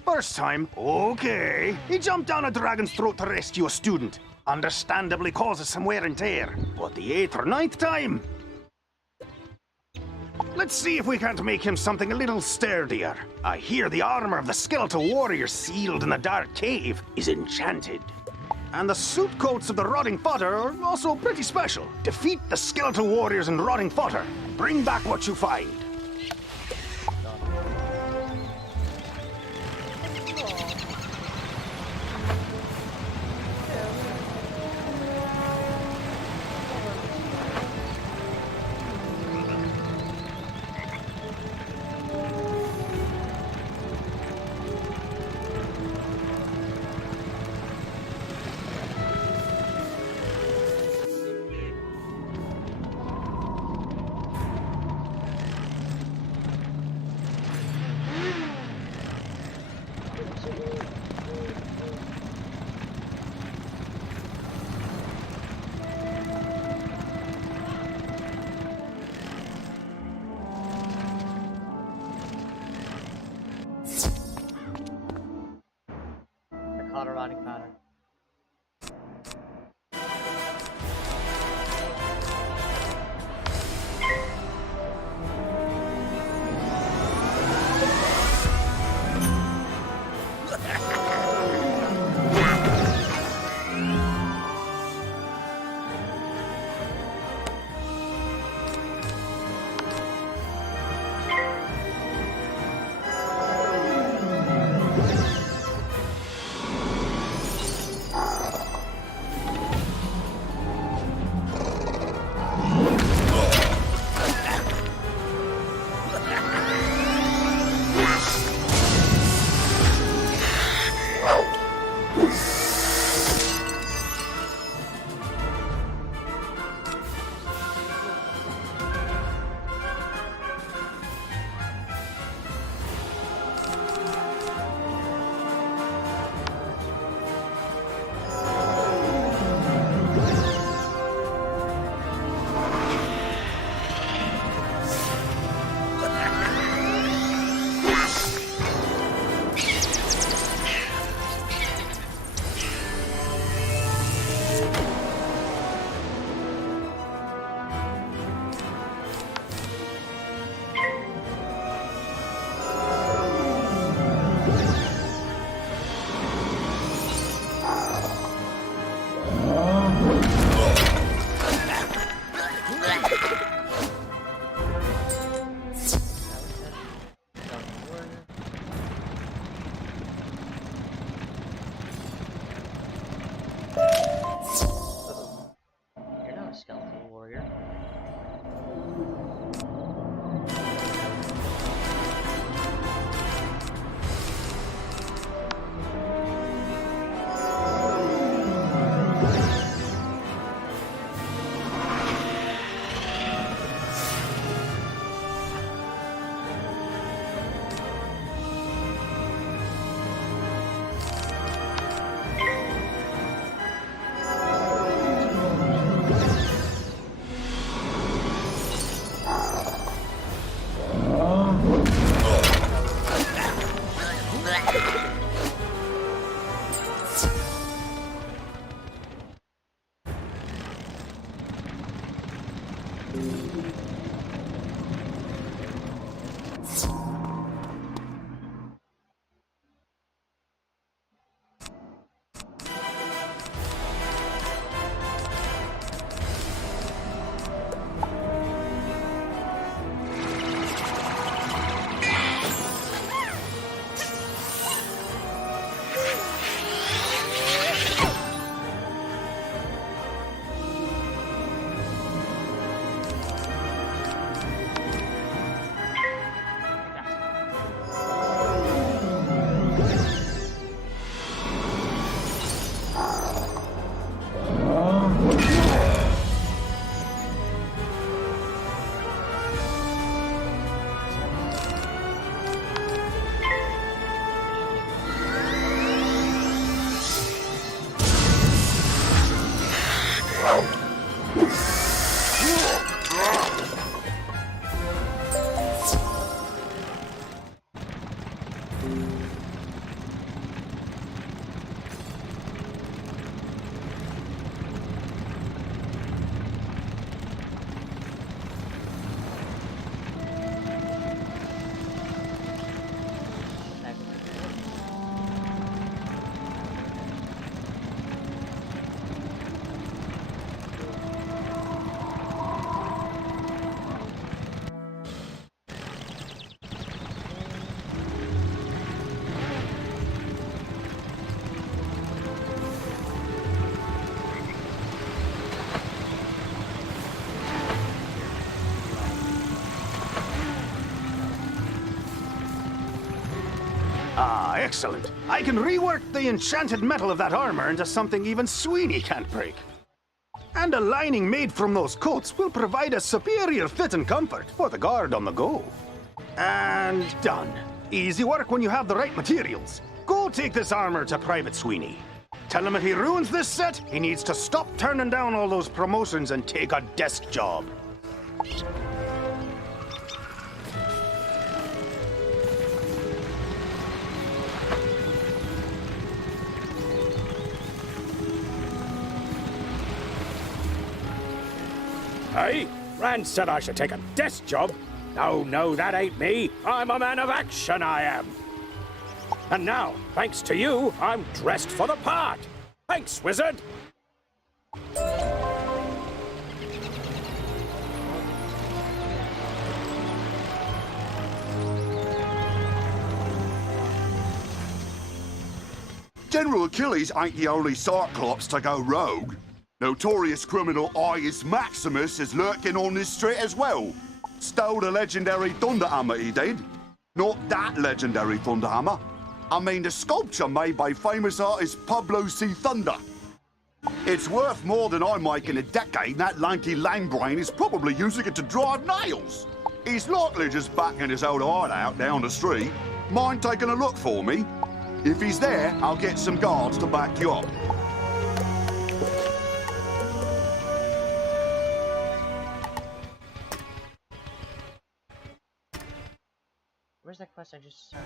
First time, okay. He jumped down a dragon's throat to rescue a student. Understandably causes some wear and tear. But the 8th or 9th time? Let's see if we can't make him something a little sturdier. I hear the armor of the skeletal warrior sealed in the dark cave is enchanted. And the suit coats of the rotting fodder are also pretty special. Defeat the skeletal warriors and rotting fodder. Bring back what you find. Ah, excellent. I can rework the enchanted metal of that armor into something even Sweeney can't break. And a lining made from those coats will provide a superior fit and comfort for the guard on the go. And done. Easy work when you have the right materials. Go take this armor to Private Sweeney. Tell him if he ruins this set, he needs to stop turning down all those promotions and take a desk job. Hey, Rand said I should take a desk job. No, that ain't me. I'm a man of action, I am. And now, thanks to you, I'm dressed for the part. Thanks, Wizard. General Achilles ain't the only Cyclops to go rogue. Notorious criminal Ius Maximus is lurking on this street as well. Stole the legendary Thunderhammer, he did. Not that legendary Thunderhammer. I mean the sculpture made by famous artist Pablo C. Thunder. It's worth more than I make in a decade, and that lanky lame-brain is probably using it to drive nails. He's likely just back in his old hideout down the street. Mind taking a look for me? If he's there, I'll get some guards to back you up. Where's that quest I just signed?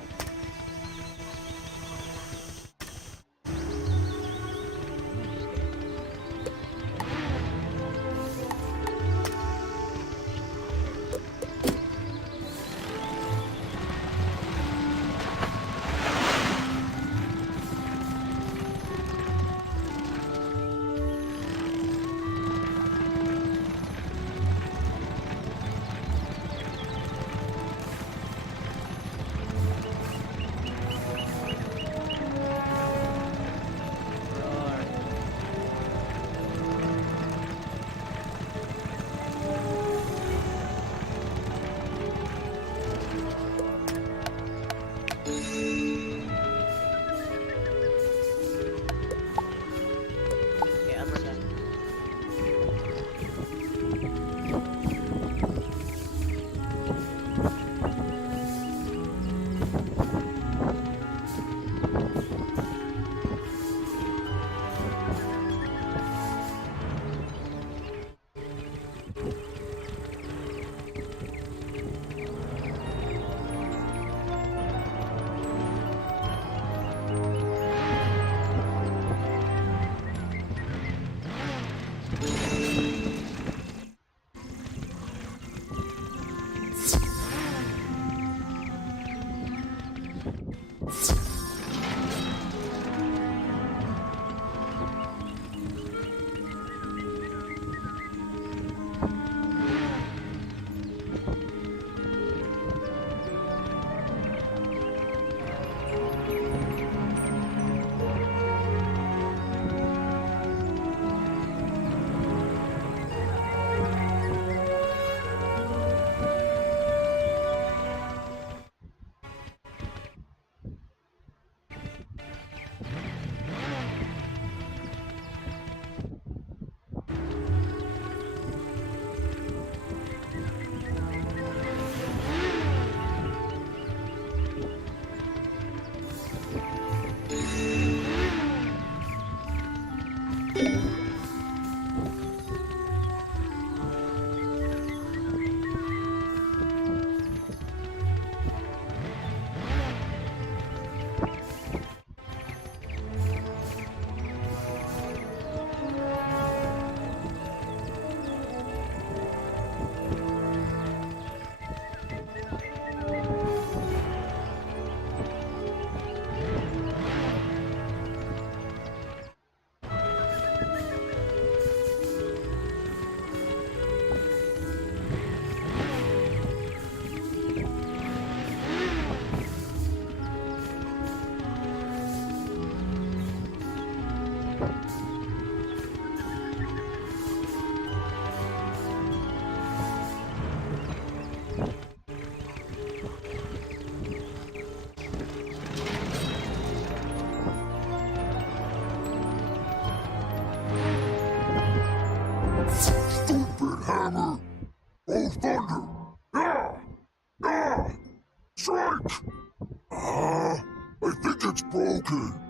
hammer. Oh, thunder! Yeah! Yeah! Strike! I think it's broken.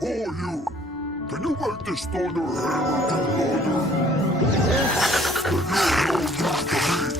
Who are you? Can you make this thunder hammer do thunder? Then you're no use to me.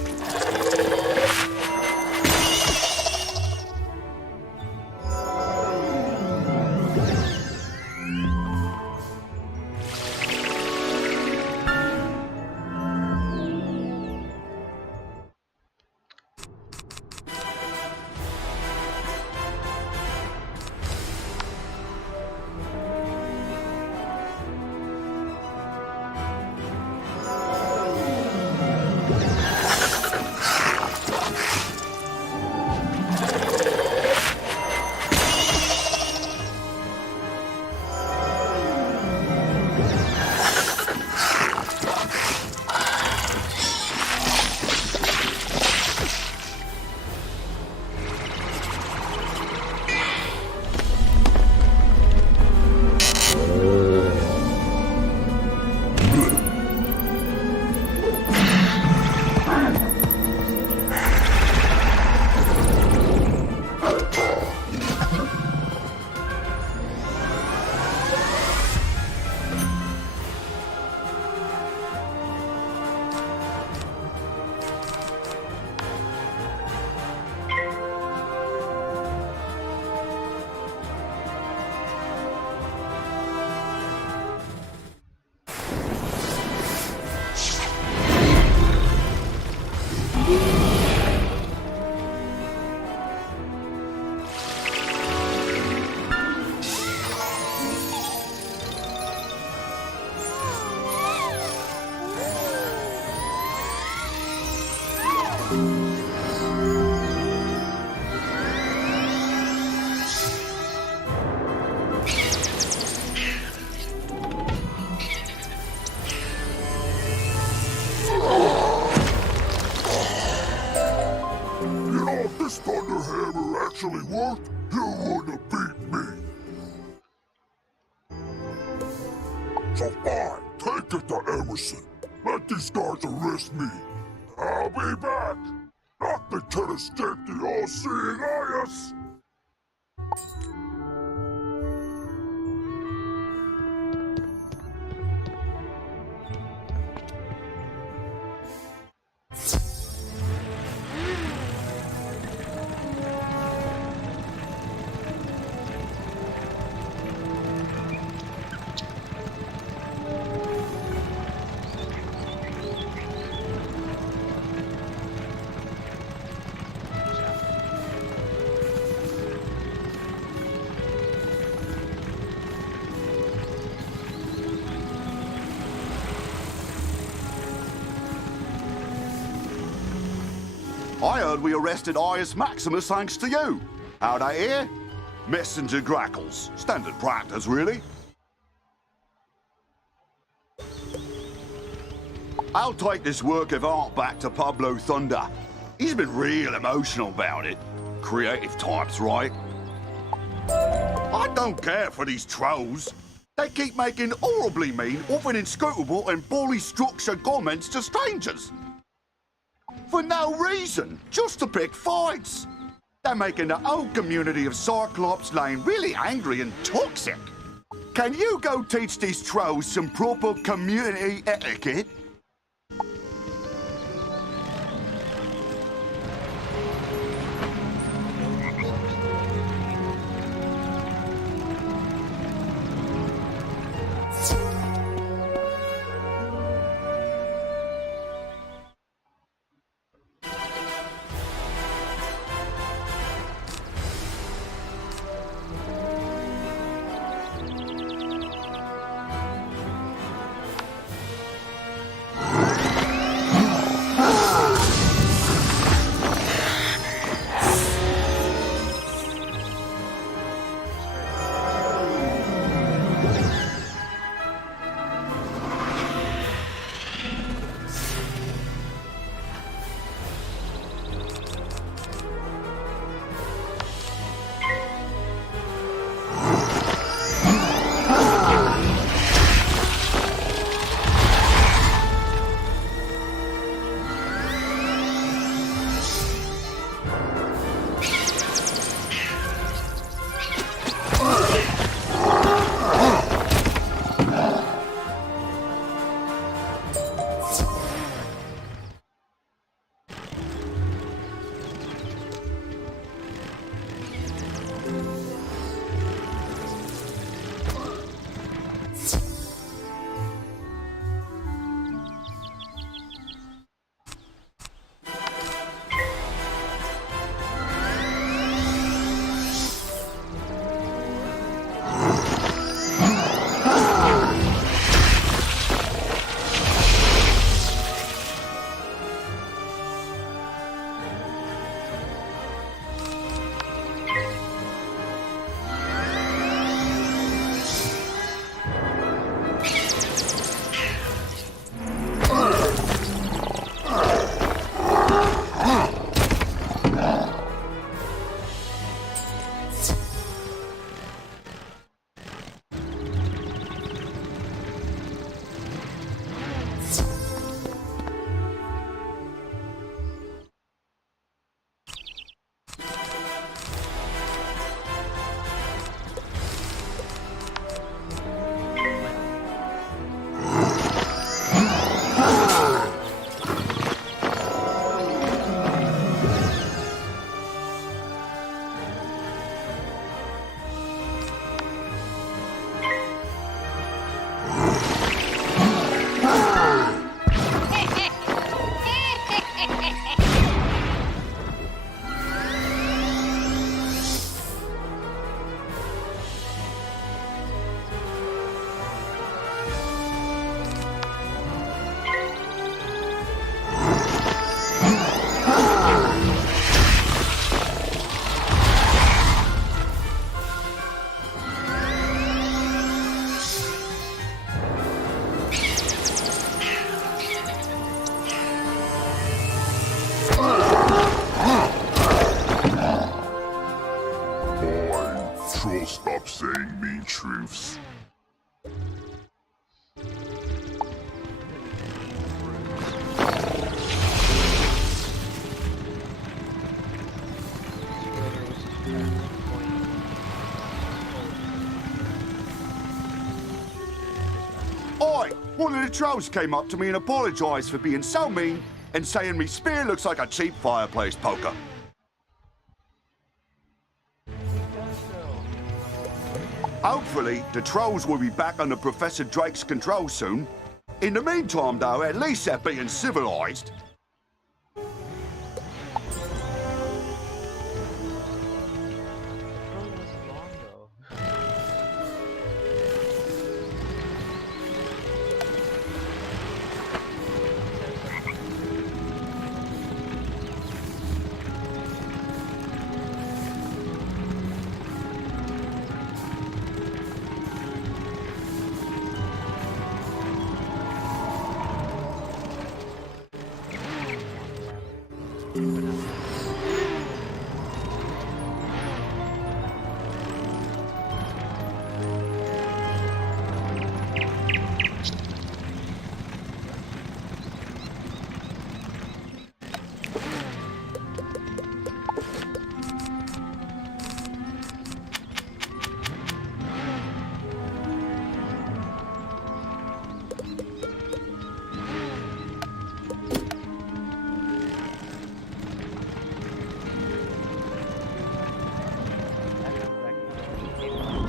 This thunder hammer actually worked, you wouldn't have beat me. So fine, take it to Emerson. Let these guards arrest me. I'll be back. Nothing can escape the all-seeing eyes. I heard we arrested Ius Maximus thanks to you. How'd I hear? Messenger grackles. Standard practice, really. I'll take this work of art back to Pablo Thunder. He's been real emotional about it. Creative types, right? I don't care for these trolls. They keep making horribly mean, often inscrutable and poorly structured comments to strangers. For no reason, just to pick fights. They're making the whole community of Cyclops Lane really angry and toxic. Can you go teach these trolls some proper community etiquette? saying mean truths. Oi! One of the trolls came up to me and apologised for being so mean and saying me spear looks like a cheap fireplace poker. Hopefully, the trolls will be back under Professor Drake's control soon. In the meantime, though, at least they're being civilised.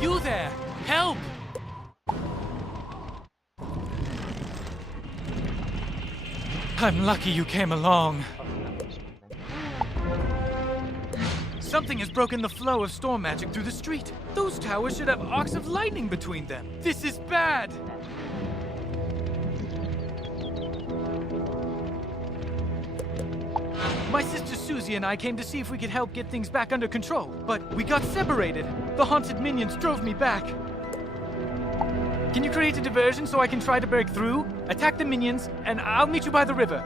You there! Help! I'm lucky you came along. Something has broken the flow of storm magic through the street. Those towers should have arcs of lightning between them. This is bad! My sister Susie and I came to see if we could help get things back under control, but we got separated. The haunted minions drove me back. Can you create a diversion so I can try to break through? Attack the minions, and I'll meet you by the river.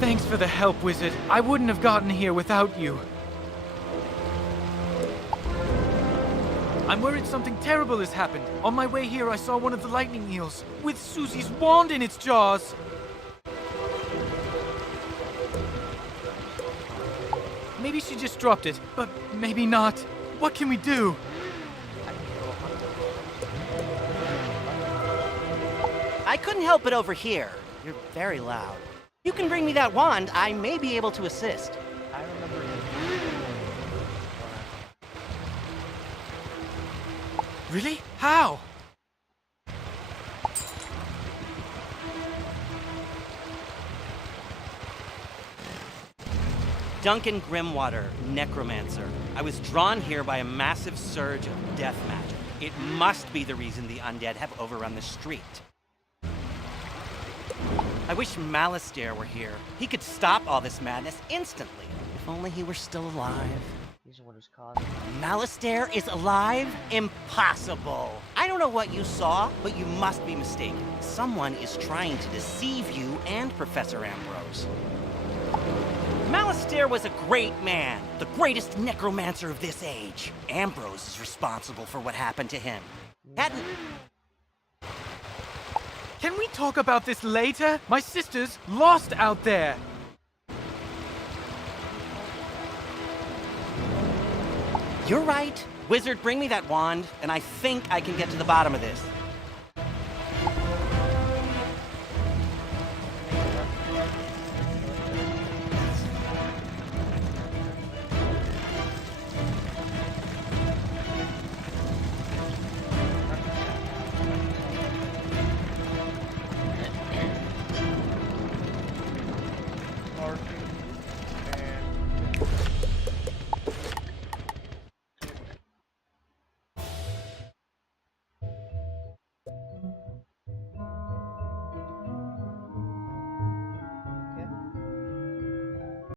Thanks for the help, Wizard. I wouldn't have gotten here without you. I'm worried something terrible has happened. On my way here, I saw one of the lightning eels with Susie's wand in its jaws. Maybe she just dropped it, but maybe not. What can we do? I couldn't help it over here. You're very loud. You can bring me that wand. I may be able to assist. I remember. Really? How? Duncan Grimwater, necromancer. I was drawn here by a massive surge of death magic. It must be the reason the undead have overrun the street. I wish Malastare were here. He could stop all this madness instantly. If only he were still alive. He's the one who's causing it. Malastare is alive? Impossible. I don't know what you saw, but you must be mistaken. Someone is trying to deceive you and Professor Ambrose. Malastare was a great man, the greatest necromancer of this age. Ambrose is responsible for what happened to him. Can we talk about this later? My sister's lost out there. You're right. Wizard, bring me that wand, and I think I can get to the bottom of this.